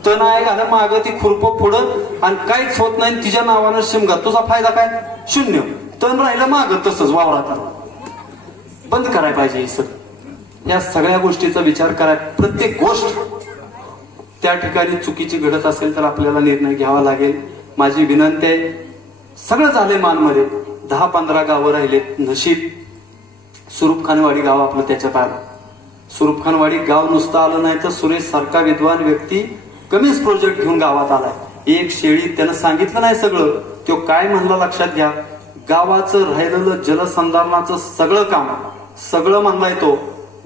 तण आहे घालं मागं, ती खुरपं पुढं आणि काहीच होत नाही. तिच्या नावानं शिमगा, तुझा फायदा काय? 0. तण राहिलं मागं तसंच वावरात. बंद करायला पाहिजे हे सगळं. या सगळ्या गोष्टीचा विचार कराय. प्रत्येक गोष्ट त्या ठिकाणी चुकीची घडत असेल तर आपल्याला निर्णय घ्यावा लागेल. माझी विनंती आहे. सगळं झालंय मानमध्ये, 10-15 गावं राहिलेत. नशीब सुरूप खानवाडी गाव आपलं त्याच्यात आलं. सुरूप खानवाडी गाव नुसतं आलं नाही तर सुरेश सारखा विद्वान व्यक्ती कमीच प्रोजेक्ट घेऊन गावात आलाय. एक शेळी त्यानं सांगितलं नाही सगळं. तो काय म्हणला लक्षात घ्या, गावाचं राहिलेलं जलसंधारणाचं सगळं काम सगळं म्हणलाय तो.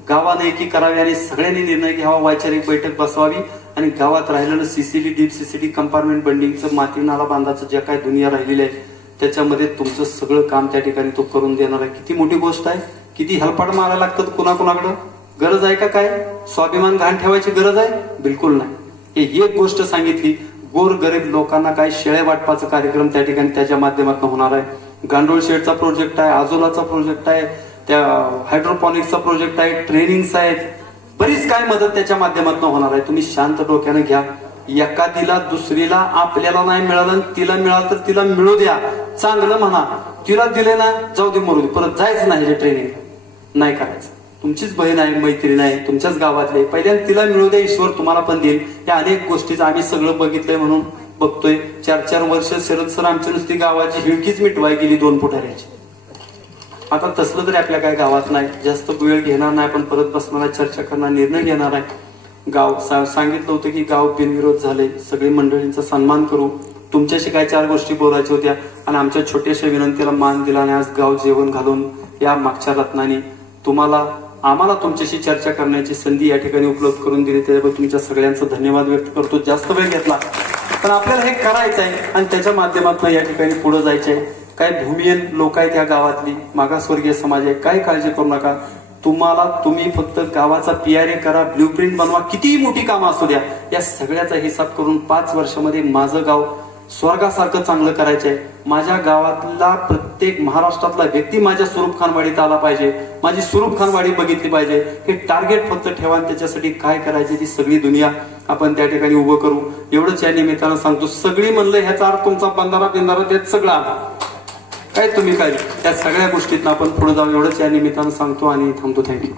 गावाने एकी करावी आणि सगळ्यांनी निर्णय घ्यावा, वैचारिक बैठक बसवावी आणि गावात राहिलेलं सीसीडी, डीप सीसीडी, कंपार्टमेंट बंडिंगचं, माती नाला बांधाचं जे काय दुनिया राहिलेली आहे त्याच्यामध्ये तुमचं सगळं काम त्या ठिकाणी तो करून देणार आहे. किती मोठी गोष्ट आहे. किती हलपाट मारायला लागतात कुणाकुणाकडं. गरज आहे का काय? स्वाभिमान घाण ठेवायची गरज आहे? बिलकुल नाही. हे एक गोष्ट सांगितली. गोर गरीब लोकांना काय शेळ्या वाटपाचा कार्यक्रम त्या ठिकाणी त्याच्या माध्यमातून होणार आहे. गांडोळ शेडचा प्रोजेक्ट आहे, आजोलाचा प्रोजेक्ट आहे, त्या हायड्रोपॉनिक्सचा प्रोजेक्ट आहे, ट्रेनिंगचा आहे, बरीच काय मदत त्याच्या माध्यमातून होणार आहे. तुम्ही शांत डोक्यानं घ्या. एखादीला दुसरीला आपल्याला नाही मिळालं आणि तिला मिळालं तर तिला मिळू द्या, चांगलं म्हणा. तिला दिले ना, जाऊ दे मरू दे, परत जायचं नाही ट्रेनिंग नाही करायचं. तुमचीच बहीण आहे, मैत्रीण आहे, तुमच्याच गावातले, पहिल्यांदा तिला मिळू द्या, ईश्वर तुम्हाला पण देईल. या अनेक गोष्टीच आम्ही सगळं बघितलंय म्हणून बघतोय. 4-4 वर्ष शरद सर आमची नुसती गावाची हिळकीच मिटवाय गेली 2 फुटाऱ्याची. आता तसलं तरी आपल्या काय गावात नाही. जास्त वेळ घेणार नाही, पण परत बसणार आहे, चर्चा करणार, निर्णय घेणार आहे. गाव सांगितलं होतं की गाव बिनविरोध झाले, सगळी मंडळींचा सन्मान करू. तुमच्याशी काय 4 गोष्टी बोलायच्या होत्या आणि आमच्या छोट्याशा विनंतीला मान दिला आणि आज गाव जेवण घालून या मागच्या रत्नांनी आम्हाला तुमच्याशी चर्चा करण्याची संधी या ठिकाणी उपलब्ध करून दिली. त्याच्याबद्दल तुमच्या सगळ्यांचा धन्यवाद व्यक्त करतो. जास्त वेळ घेतला, पण आपल्याला हे करायचं आहे आणि त्याच्या माध्यमातून या ठिकाणी पुढे जायचं आहे. काय भूमिहीन लोक आहेत या गावातली, मागासवर्गीय समाज आहे, काय काळजी करू नका. तुम्ही फक्त गावाचा PRA करा, ब्ल्यूप्रिंट बनवा, कितीही मोठी कामं असू द्या, या सगळ्याचा हिसाब करून 5 वर्षामध्ये माझं गाव स्वर्गासारखं चांगलं करायचंय. माझ्या गावातला प्रत्येक महाराष्ट्रातला व्यक्ती माझ्या स्वरूप खानवाडीत आला पाहिजे, माझी स्वरूप खानवाडी बघितली पाहिजे. हे टार्गेट फक्त ठेवा आणि त्याच्यासाठी काय करायचे ती सगळी दुनिया आपण त्या ठिकाणी उभं करू. एवढंच या निमित्तानं सांगतो. सगळी म्हणलं ह्याचा अर्थ तुमचा बंधारा त्यात सगळा काय तुम्ही काय त्या सगळ्या गोष्टीतनं आपण पुढे जाऊ, एवढंच या निमित्तानं सांगतो आणि थांबतो. थँक्यू.